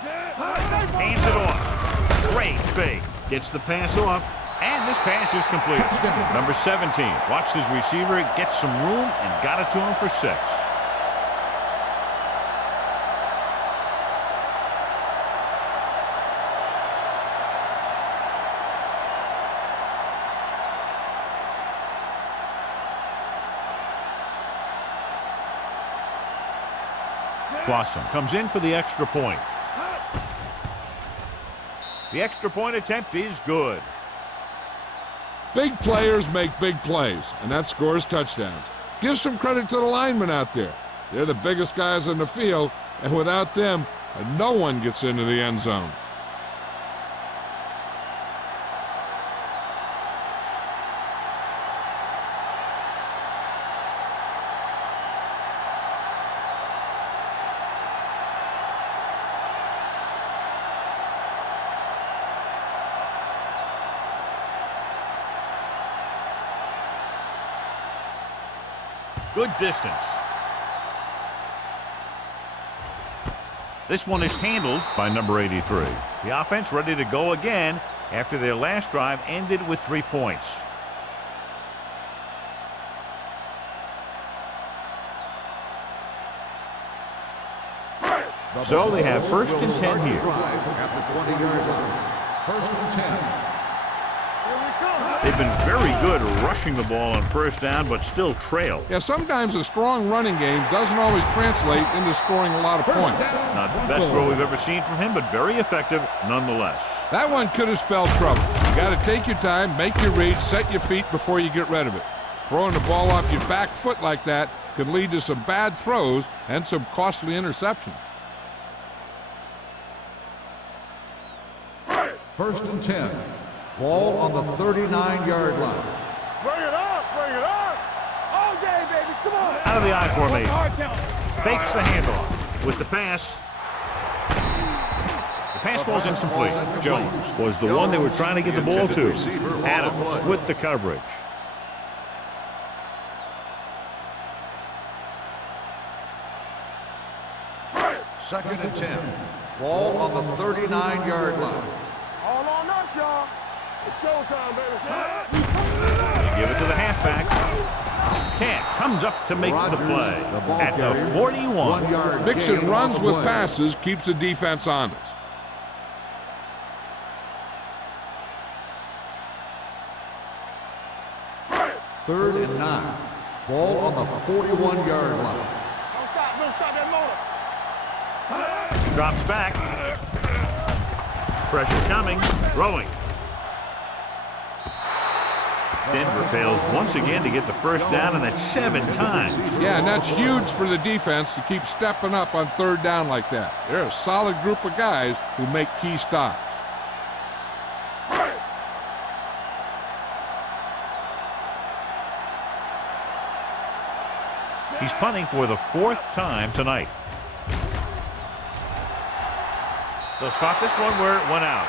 Hands it off. Great fake. Gets the pass off, and this pass is completed. Number 17 watched his receiver, get some room, and got it to him for 6. Clausen comes in for the extra point. The extra point attempt is good. Big players make big plays, and that scores touchdowns. Give some credit to the linemen out there. They're the biggest guys in the field, and without them, no one gets into the end zone. Good distance. This one is handled by number 83. The offense ready to go again after their last drive ended with 3 points. So they have first and 10 here. At the 20-yard line. First and 10. They've been very good rushing the ball on first down, but still trail. Yeah, sometimes a strong running game doesn't always translate into scoring a lot of points. Not the best throw we've ever seen from him, but very effective nonetheless. That one could have spelled trouble. You got to take your time, make your read, set your feet before you get rid of it. Throwing the ball off your back foot like that could lead to some bad throws and some costly interceptions. First and 10. Ball on the 39-yard line. Bring it up, bring it up. All day, baby, come on. Out of the I formation. Hard count. Fakes the handoff with the pass. The pass falls incomplete. Jones was the one they were trying to get the ball to. Adams with the coverage. Second and 10. Ball on the 39-yard line. All on us, y'all. It's showtime, baby. They give it to the halfback. Camp comes up to make the play at the 41. Mixing runs with passes keeps the defense honest. Third and 9. Ball on the 41-yard line. Don't stop that motor. Drops back. Pressure coming. Throwing. Denver fails once again to get the first down, and that's 7 times. Yeah, and that's huge for the defense to keep stepping up on third down like that. They're a solid group of guys who make key stops. He's punting for the 4th time tonight. They'll spot this one where it went out.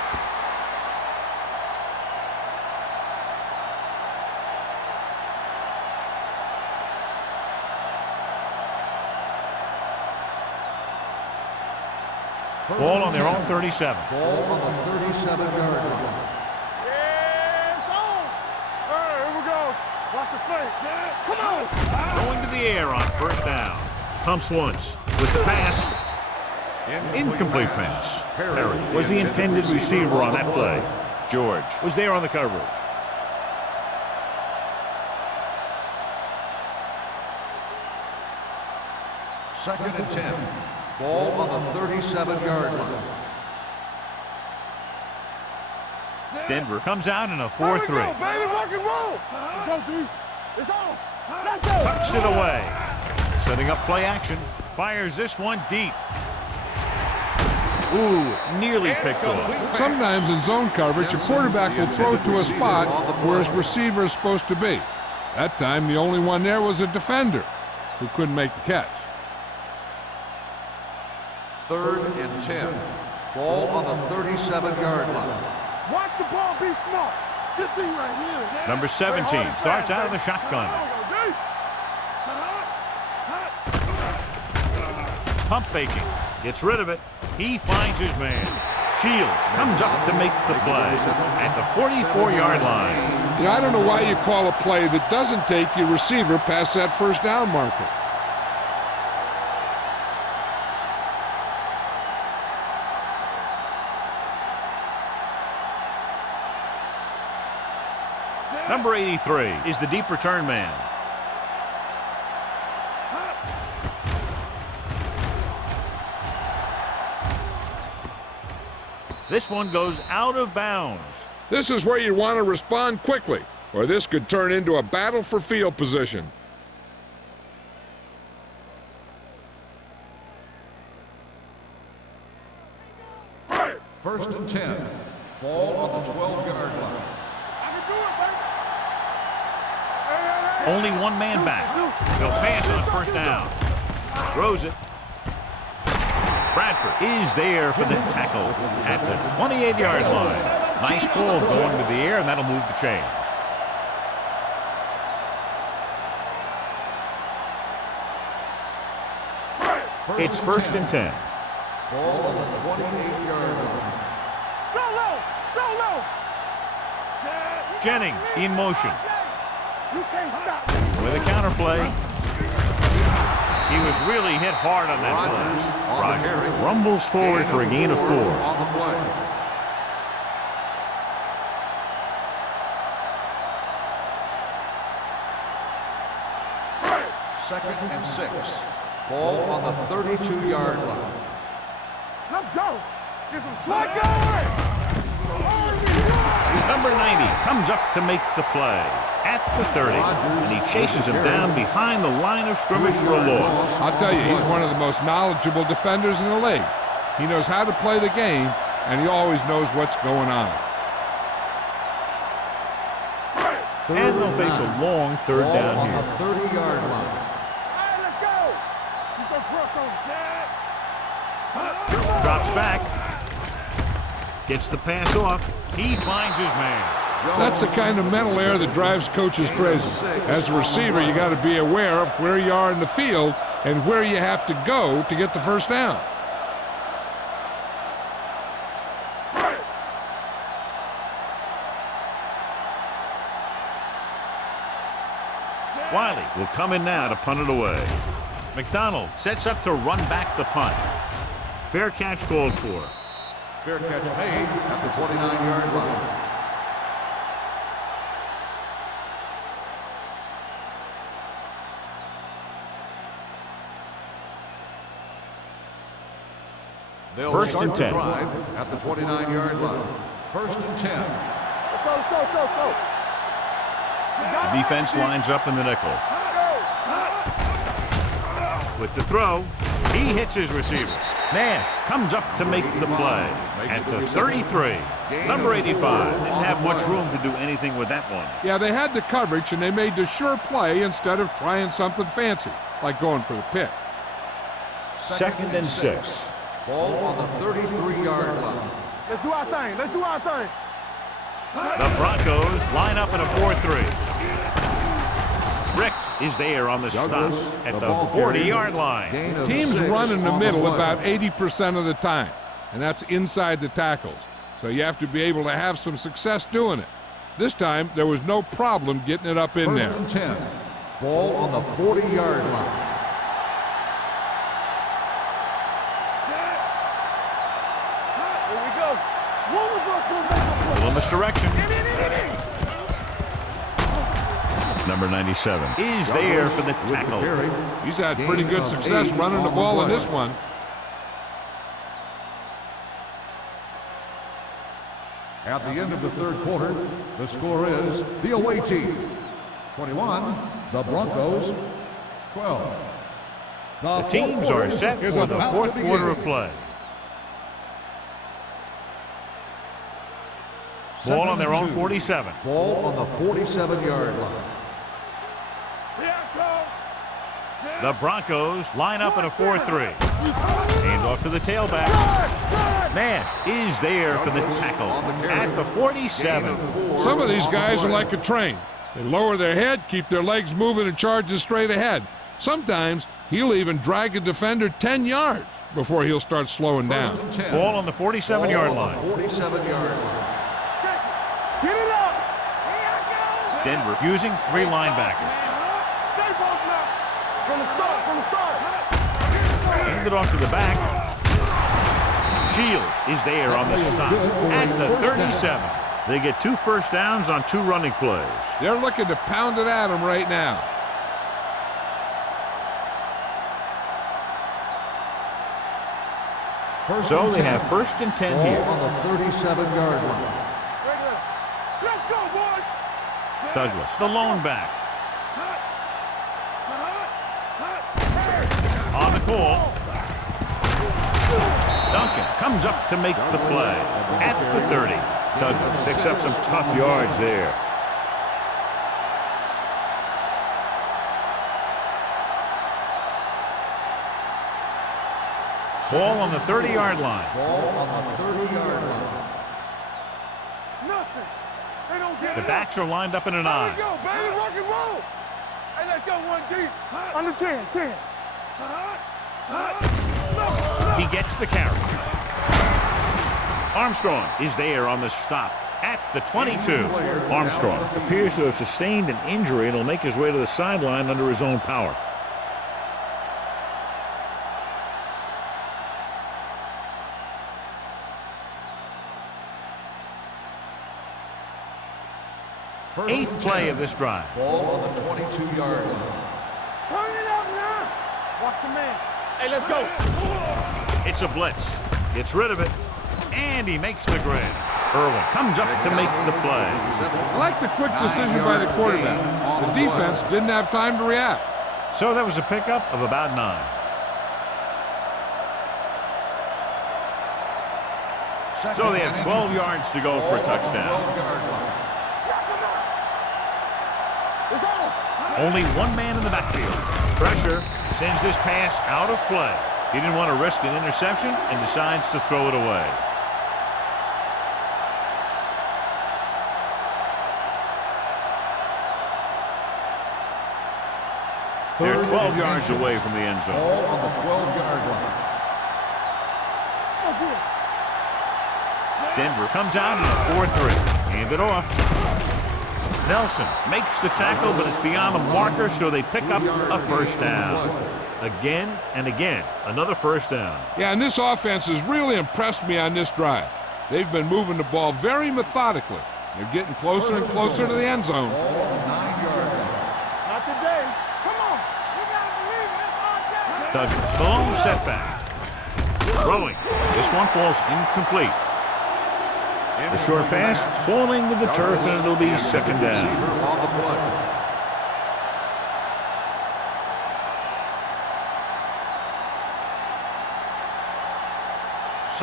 Ball on their own 37. Ball on the 37-yard line. Yeah, it's on. All right, here we go. Watch the play. Come on. Going to the air on first down. Pumps once with the pass. Incomplete pass. Perry was the intended receiver on that play. George was there on the coverage. Second and 10. Ball on the 37-yard line. Denver comes out in a Here we 4-3. go, baby, rock and roll. Let's go, D. It's on. Let's go. Tucks it away. Setting up play action. Fires this one deep. Ooh, nearly picked off. Sometimes in zone coverage, a quarterback will throw to a spot where his receiver is supposed to be. That time, the only one there was a defender who couldn't make the catch. Third and 10. Ball on the 37-yard line. Watch the ball, be smart. Good thing right here. Number 17 starts out of the shotgun. Pump faking. Gets rid of it. He finds his man. Shields comes up to make the play at the 44-yard line. You know, I don't know why you call a play that doesn't take your receiver past that first down marker. Number 83 is the deep return man. This one goes out of bounds. This is where you want to respond quickly, or this could turn into a battle for field position. First and 10. Ball on the 12-yard line. Only one man back. They'll pass on first down. Throws it. Bradford is there for the tackle at the 28-yard line. Nice ball going to the air, and that'll move the chain. It's first and 10. Ball on the 28-yard line. Go low. Go low. Jennings in motion. You can't stop me. With a counterplay. He was really hit hard on that play. Rogers rumbles forward for a gain of 4. On the play. Second and 6. Ball on the 32-yard line. Let's go. Get some slack going. Number 90 comes up to make the play at the 30, and he chases him down behind the line of scrimmage for a loss. I'll tell you, he's one of the most knowledgeable defenders in the league. He knows how to play the game, and he always knows what's going on. And they'll face a long third down on here. the 30-yard line. All right, let's go. You go cross on Zach. Drops back. Gets the pass off. He finds his man. That's the kind of mental error that drives coaches crazy. As a receiver, you got to be aware of where you are in the field and where you have to go to get the first down. Wiley will come in now to punt it away. McDonald sets up to run back the punt. Fair catch called for. Fair catch made at the 29-yard line. They'll First start and the 10. drive at the 29-yard line. First and 10. Let's go, let's go, let's go, let's go. The defense lines up in the nickel. With the throw, he hits his receiver. Nash comes up to make the play at the 33. Number 85 didn't have much room to do anything with that one. Yeah, they had the coverage, and they made the sure play instead of trying something fancy, like going for the pick. Second and 6. Ball on the 33-yard line. Let's do our thing. Let's do our thing. The Broncos line up in a 4-3. Rick is there on the stop at the 40-yard line. Teams run in the middle about 80% of the time, and that's inside the tackles. So you have to be able to have some success doing it. This time, there was no problem getting it up in there. First and 10. Ball on the 40-yard line. Here we go. One of us will make a A play. little misdirection. Number 97 is there for the tackle. He's had pretty good success running the ball in this one. At the end of the third quarter, the score is the away team 21, the Broncos 12. The teams are set for the fourth quarter of play. Ball on their own 47. Ball on the 47-yard line. The Broncos line up in a 4-3. Hand off to the tailback. Nash is there for the tackle at the 47. Some of these guys are like a train. They lower their head, keep their legs moving, and charge straight ahead. Sometimes he'll even drag a defender 10 yards before he'll start slowing down. Ball on the 47-yard line. 47-yard line. Get it up. Denver using 3 linebackers. Stay close now. From the start, from the start. Hand it off to the back. Shields is there on the stop at the 37. They get 2 first downs on 2 running plays. They're looking to pound it at him right now. So they have first and 10 Ball here. on the 37-yard line. Let's go, boys. Douglas, the lone back. On the call. Duncan comes up to make the play at the 30. Douglas picks up some tough yards there. Ball on the 30-yard line. Ball on the 30-yard line. Nothing. They don't get The it backs are lined up in an up. Here we eye. go, baby. Rock and roll. Hey, let's go 1 deep. Under 10, 10. He gets the carry. Armstrong is there on the stop at the 22. Armstrong appears to have sustained an injury and will make his way to the sideline under his own power. Eighth play of this drive. Ball on the 22-yard line. Turn it up now. Watch your man. Hey, let's go. It's a blitz. Gets rid of it. And he makes the grab. Irwin comes up to make the play. I like the quick decision by the quarterback. The defense didn't have time to react. So that was a pickup of about 9. So they have 12 yards to go for a touchdown. It's on. Only one man in the backfield. Pressure sends this pass out of play. He didn't want to risk an interception and decides to throw it away. They're 12 yards away from the end zone. Ball on the 12-yard line. Denver comes out in a 4-3. Hand it off. Nelson makes the tackle, but it's beyond the marker, so they pick up a first down. Again and again, another first down. Yeah, and this offense has really impressed me on this drive. They've been moving the ball very methodically. They're getting closer and closer to the end zone. Ball on the 9-yard line. Not today. Come on. You got to believe it. That's our job. Douglas, the lone setback. Throwing. This one falls incomplete. The short pass falling to the turf, and it'll be second down. On the play.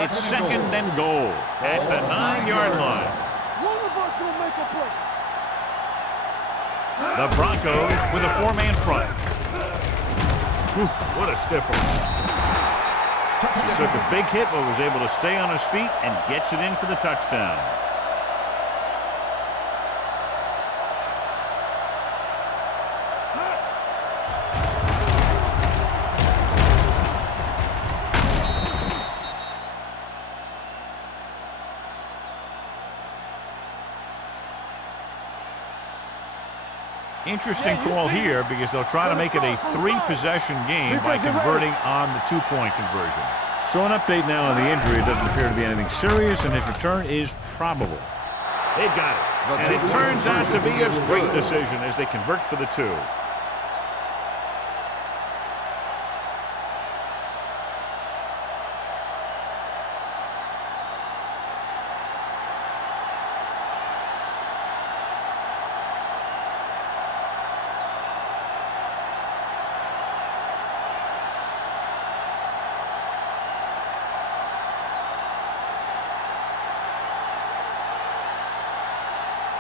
It's second and goal at the 9-yard line. One of us gonna make a play. The Broncos with a 4-man front. What a stiff one. He took a big hit but was able to stay on his feet and gets it in for the touchdown. Interesting call here because they'll try to make it a 3-possession game by converting on the 2-point conversion. So an update now on the injury. It doesn't appear to be anything serious, and his return is probable. They've got it. And it turns out to be a great decision as they convert for the 2.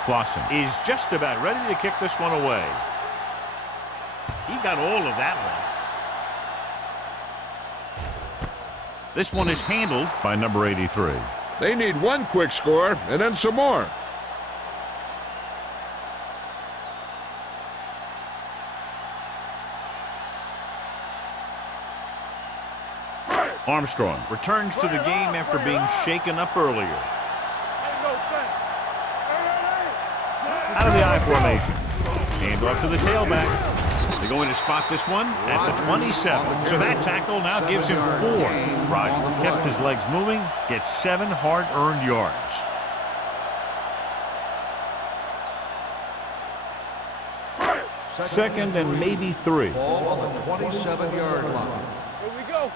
Clausen is just about ready to kick this one away. He got all of that one. This one is handled by number 83. They need one quick score and then some more. Armstrong returns to the game after being shaken up earlier. Ain't no thing. Out of the I formation. Hand off to the tailback. They're going to spot this one at the 27. So that tackle now gives him 4. Roger kept his legs moving, gets 7 hard-earned yards. Second and maybe 3. Ball on the 27-yard line. Here we go.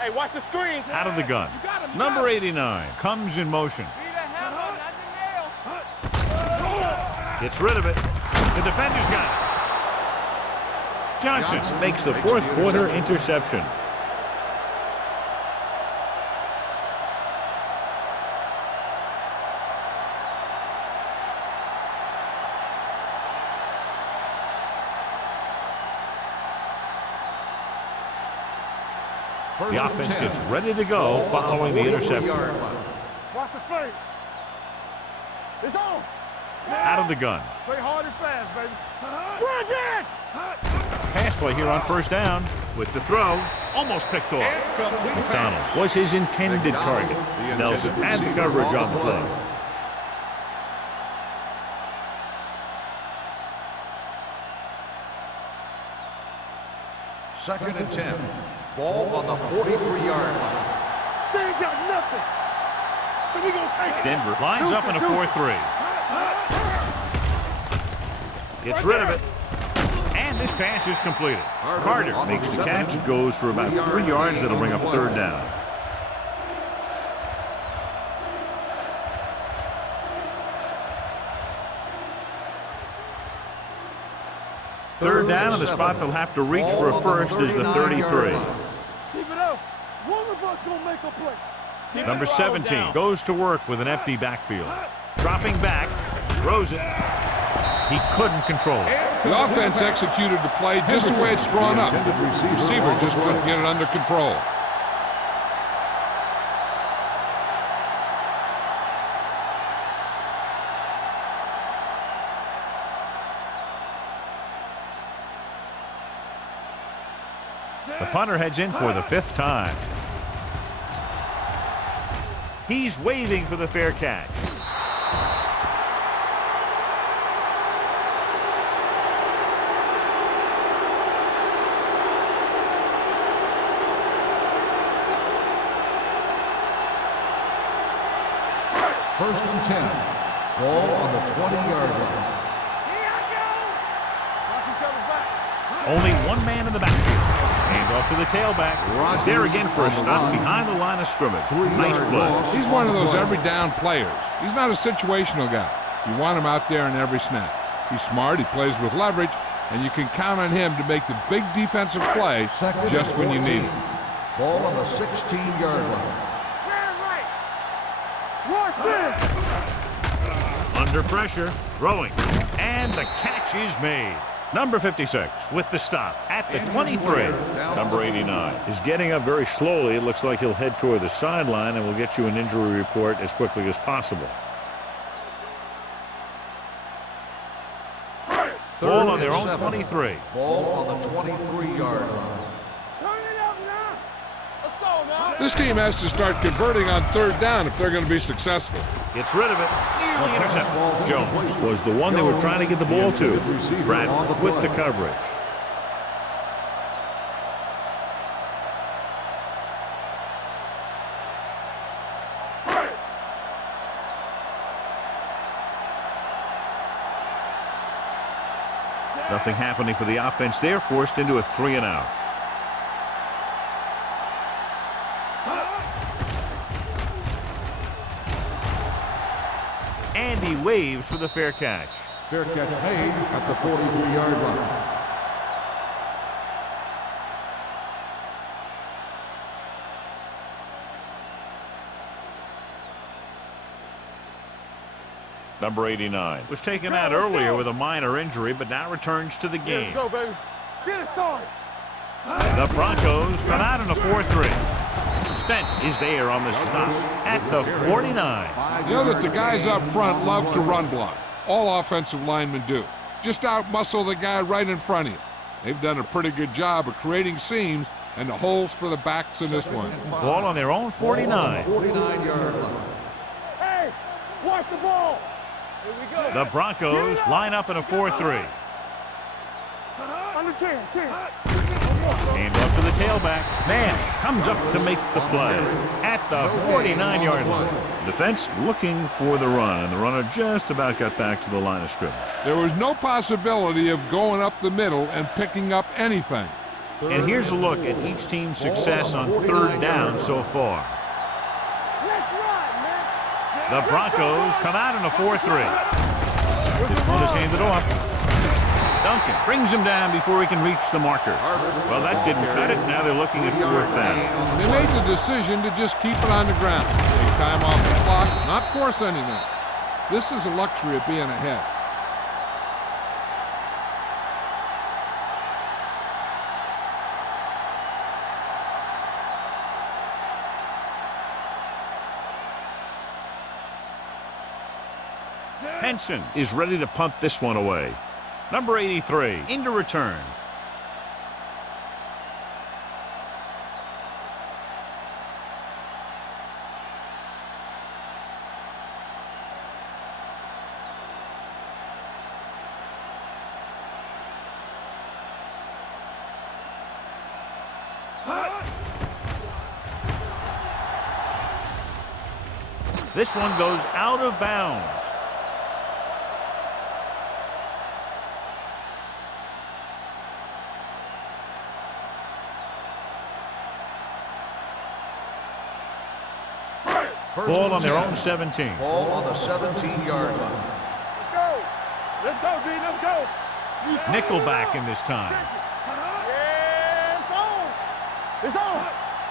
Hey, watch the screen. Out of the gun. Number 89 comes in motion. Be the hammer, not the nail. Gets rid of it. The defender's got it. Johnson makes the 4th quarter interception. The offense gets ready to go following the interception. Watch the play. It's on. Out of the gun. Play hard and fast, baby. Run again. Pass play here on first down with the throw. Almost picked off. McDonald was his intended target. Nelson had the coverage on the play. Second and 10. Ball on the 43-yard line. They ain't got nothing. So we gonna take it. Denver lines up in a 4-3. Gets rid of it. And this pass is completed. Carter makes the catch and goes for about 3 yards. That'll bring up third down. Third down, and the spot they'll have to reach for a first is the 33. Keep it up. One of us gonna make a play. Number 17 goes to work with an empty backfield. Dropping back, throws it. He couldn't control it. The offense executed the play just the way it's drawn up. The receiver just couldn't get it under control. The punter heads in for the 5th time. He's waving for the fair catch. First and 10. Ball on the 20-yard line. Here I go. Watch each other's back. Only one man in the backfield. Hand off to the tailback. He's there again for a stop behind the line of scrimmage. Nice play. He's one of those every down players. He's not a situational guy. You want him out there in every snap. He's smart, he plays with leverage, and you can count on him to make the big defensive play just when you need it. Ball on the 16-yard line. Under pressure, throwing, and the catch is made. Number 56 with the stop at the 23. Number 89 is getting up very slowly. It looks like he'll head toward the sideline, and we'll get you an injury report as quickly as possible. Ball on their own 23. Ball on the 23-yard line. This team has to start converting on third down if they're going to be successful. Gets rid of it. Nearly intercepted. Jones was the one they were trying to get the ball to. Bradford with the coverage. Nothing happening for the offense there, forced into a 3-and-out. And he waves for the fair catch. Fair catch made at the 43-yard line. Number 89 was taken out earlier with a minor injury, but now returns to the game. Let's go, baby. Get it started. The Broncos come out in a 4-3. Spence is there on the stop at the 49. You know that the guys up front love to run block. All offensive linemen do. Just out-muscle the guy right in front of you. They've done a pretty good job of creating seams and the holes for the backs in this one. Ball on their own 49. 49-yard line. Hey, watch the ball. Here we go. The Broncos line up in a 4-3. Under 10. Hand off to the tailback. Nash comes up to make the play at the 49-yard line. Defense looking for the run, and the runner just about got back to the line of scrimmage. There was no possibility of going up the middle and picking up anything. And here's a look at each team's success on third down so far. The Broncos come out in a 4-3. This one is handed off. Duncan brings him down before he can reach the marker. Well, that didn't cut it. Now they're looking at fourth down. They made the decision to just keep it on the ground. Take time off the clock, not force anything. This is a luxury of being ahead. Henson is ready to punt this one away. Number 83 into return. This one goes out of bounds. Ball on their own 17. Ball on the 17-yard line. Let's go. Let's go, D. Let's go. Nickelback in this time. Yeah, it's on. It's on.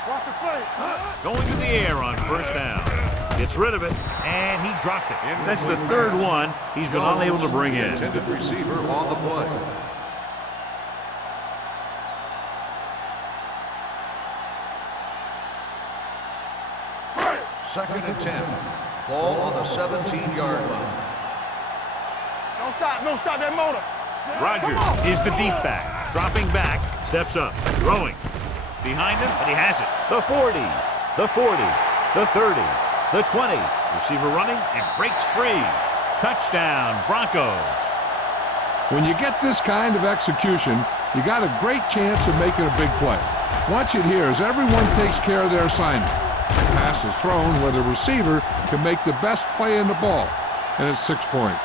Watch the play. Going to the air on first down. Gets rid of it, and he dropped it. That's the third one he's been unable to bring in. Intended receiver on the play. Second and 10. Ball on the 17-yard line. Don't stop that motor. Rogers is the deep back. Dropping back, steps up, throwing. Behind him, and he has it. The 40, the 40, the 30, the 20. Receiver running and breaks free. Touchdown, Broncos. When you get this kind of execution, you got a great chance of making a big play. Watch it here as everyone takes care of their assignment. The pass is thrown where the receiver can make the best play in the ball, and it's 6 points.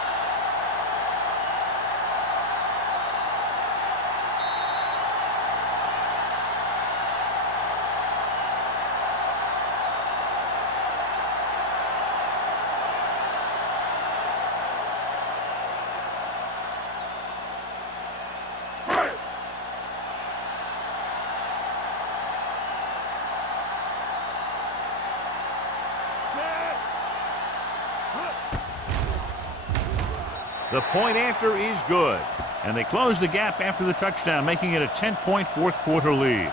The point after is good. And they close the gap after the touchdown, making it a 10-point fourth quarter lead.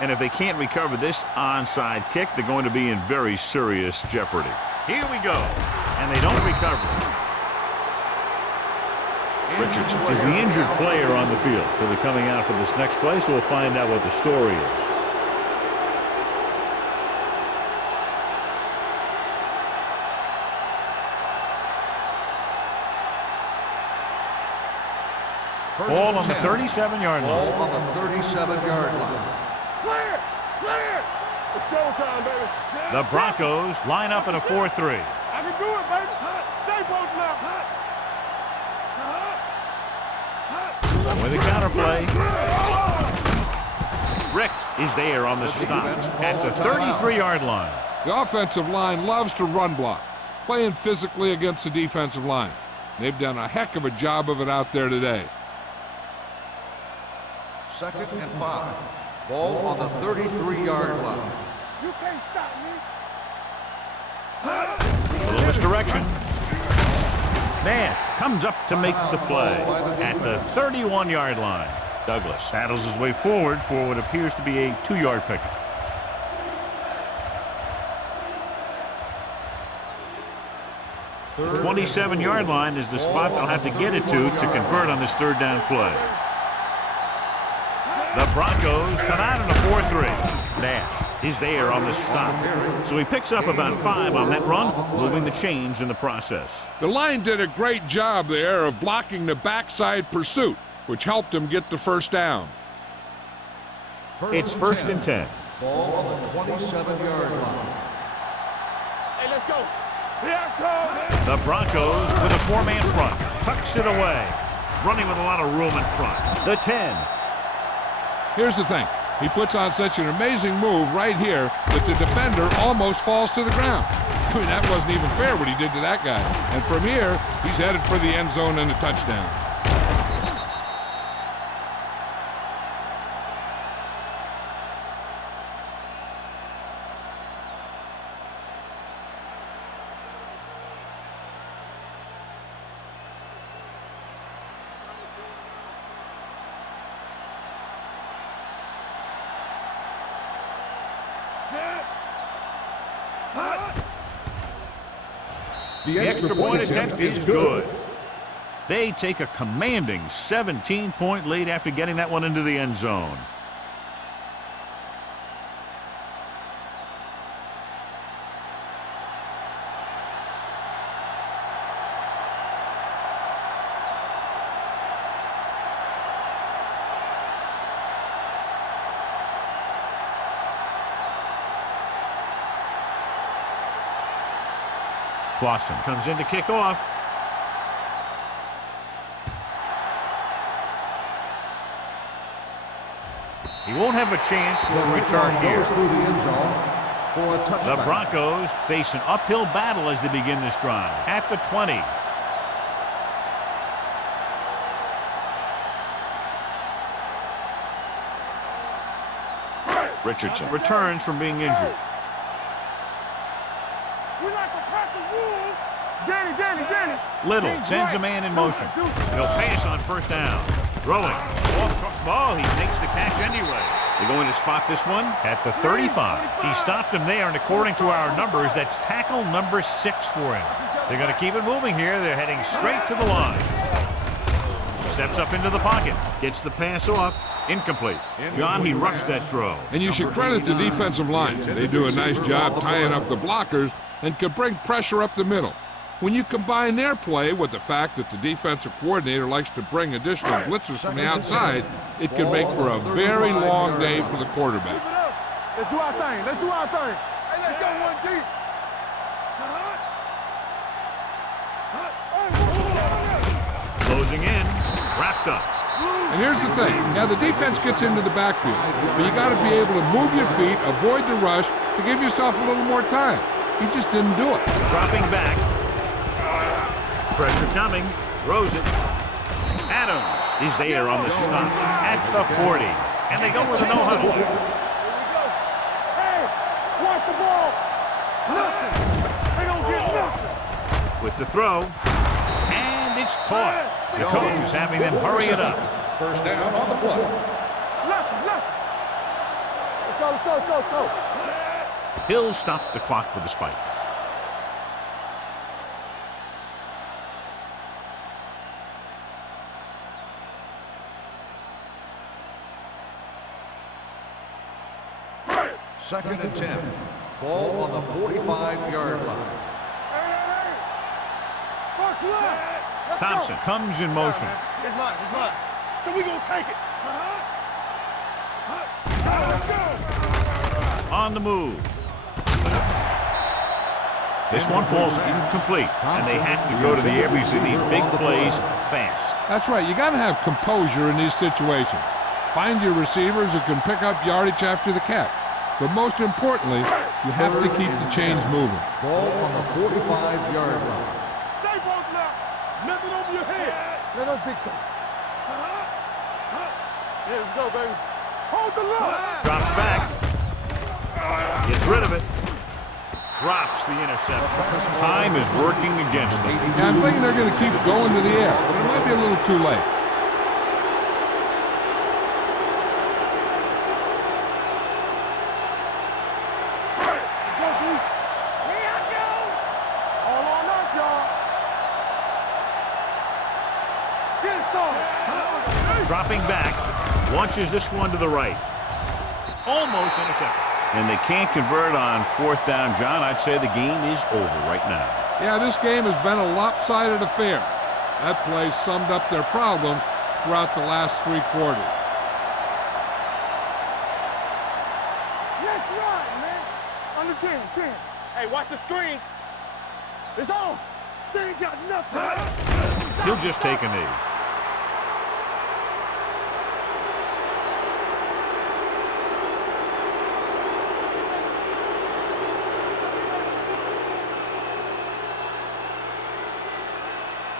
And if they can't recover this onside kick, they're going to be in very serious jeopardy. Here we go. And they don't recover. Richardson is the injured player on the field. He'll be coming out for this next play, so we'll find out what the story is. Ball on the 37-yard line. Ball on the 37-yard line. Clear! Clear! It's showtime, baby. The Broncos line up in a 4-3. I can do it, baby. Stay both left. With a counterplay. Richt is there on the stop at the 33-yard line. The offensive line loves to run block, playing physically against the defensive line. They've done a heck of a job of it out there today. 2nd and 5. Ball on the 33-yard line. You can't stop me. A little misdirection. Nash comes up to make the play at the 31-yard line. Douglas battles his way forward for what appears to be a 2-yard pickup. The 27-yard line is the spot they'll have to get it to convert on this third down play. The Broncos come out in a 4-3. Nash is there on the stop. So he picks up about 5 on that run, moving the chains in the process. The line did a great job there of blocking the backside pursuit, which helped him get the first down. It's 1st and 10. Ball on the 27-yard line. Hey, let's go. Here I come. The Broncos with a 4-man front. Tucks it away. Running with a lot of room in front. The 10. Here's the thing. He puts on such an amazing move right here that the defender almost falls to the ground. I mean, that wasn't even fair what he did to that guy. And from here, he's headed for the end zone and a touchdown. The extra point attempt is good. They take a commanding 17-point lead after getting that one into the end zone. Clausen comes in to kick off. He won't have a chance to return here. Through the end zone for a touchdown. The Broncos face an uphill battle as they begin this drive. At the 20. Richardson returns from being injured. Little sends a man in motion. He'll pass on first down. Throwing. Oh, he makes the catch anyway. They're going to spot this one at the 35. He stopped him there, and according to our numbers, that's tackle number 6 for him. They're going to keep it moving here. They're heading straight to the line. Steps up into the pocket. Gets the pass off. Incomplete. John, he rushed that throw. And you should credit the defensive line. They do a nice job tying up the blockers and can bring pressure up the middle. When you combine their play with the fact that the defensive coordinator likes to bring additional blitzers from the outside, it can make for a very long day for the quarterback. Let's do our thing. Let's do our thing. Hey, let's go one deep. Closing in. Wrapped up. And here's the thing. Yeah, the defense gets into the backfield, but you got to be able to move your feet, avoid the rush, to give yourself a little more time. He just didn't do it. Dropping back. Pressure coming. Throws it. Adams is there on the stop at the 40. And they go with a no-huddle. Here we go. Hey, watch the ball. Nothing. They don't get nothing. With the throw. And it's caught. The coach is having them hurry it up. First down on the play. Left. Let's go. He'll stop the clock with a spike. Second and 10. Ball on the 45-yard line. Hey. March left. Let's Thompson comes in motion. It's mine. So we gonna take it. Let's go. On the move. This one falls incomplete, and they have to go to the air because they need big plays fast. That's right. You got to have composure in these situations. Find your receivers who can pick up yardage after the catch. But most importantly, you have to keep the chains moving. Ball on the 45-yard line. Stay both left. Nothing over your head. Let us dictate. Here we go, baby. Hold the line. Drops back. Gets rid of it. Drops the interception. Time is working against them. Yeah, I'm thinking they're going to keep going to the air, but it might be a little too late. All on us, y'all. Get it, son. Dropping back. Launches this one to the right. Almost intercepted. And they can't convert on fourth down, John. I'd say the game is over right now. Yeah, this game has been a lopsided affair. That play summed up their problems throughout the last 3 quarters. Let's run, man. Under 10. Hey, watch the screen. It's on. They ain't got nothing. He'll just take a knee.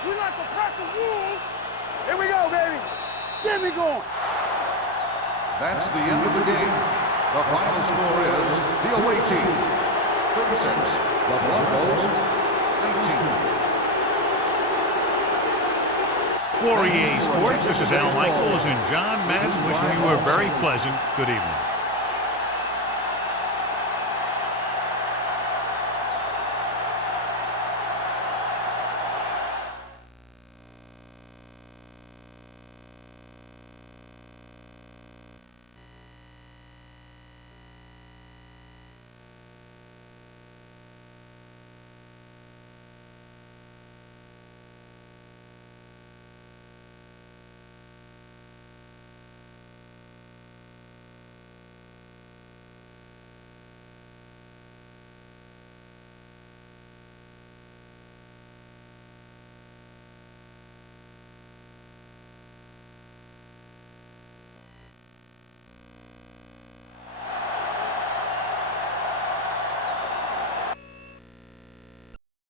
We like to practice rules. Here we go, baby. Get me going. That's the end of the game. The final score is the away team 36, the Broncos 19. For EA Sports, this is Al Michaels and John Madden wishing you a very pleasant good evening.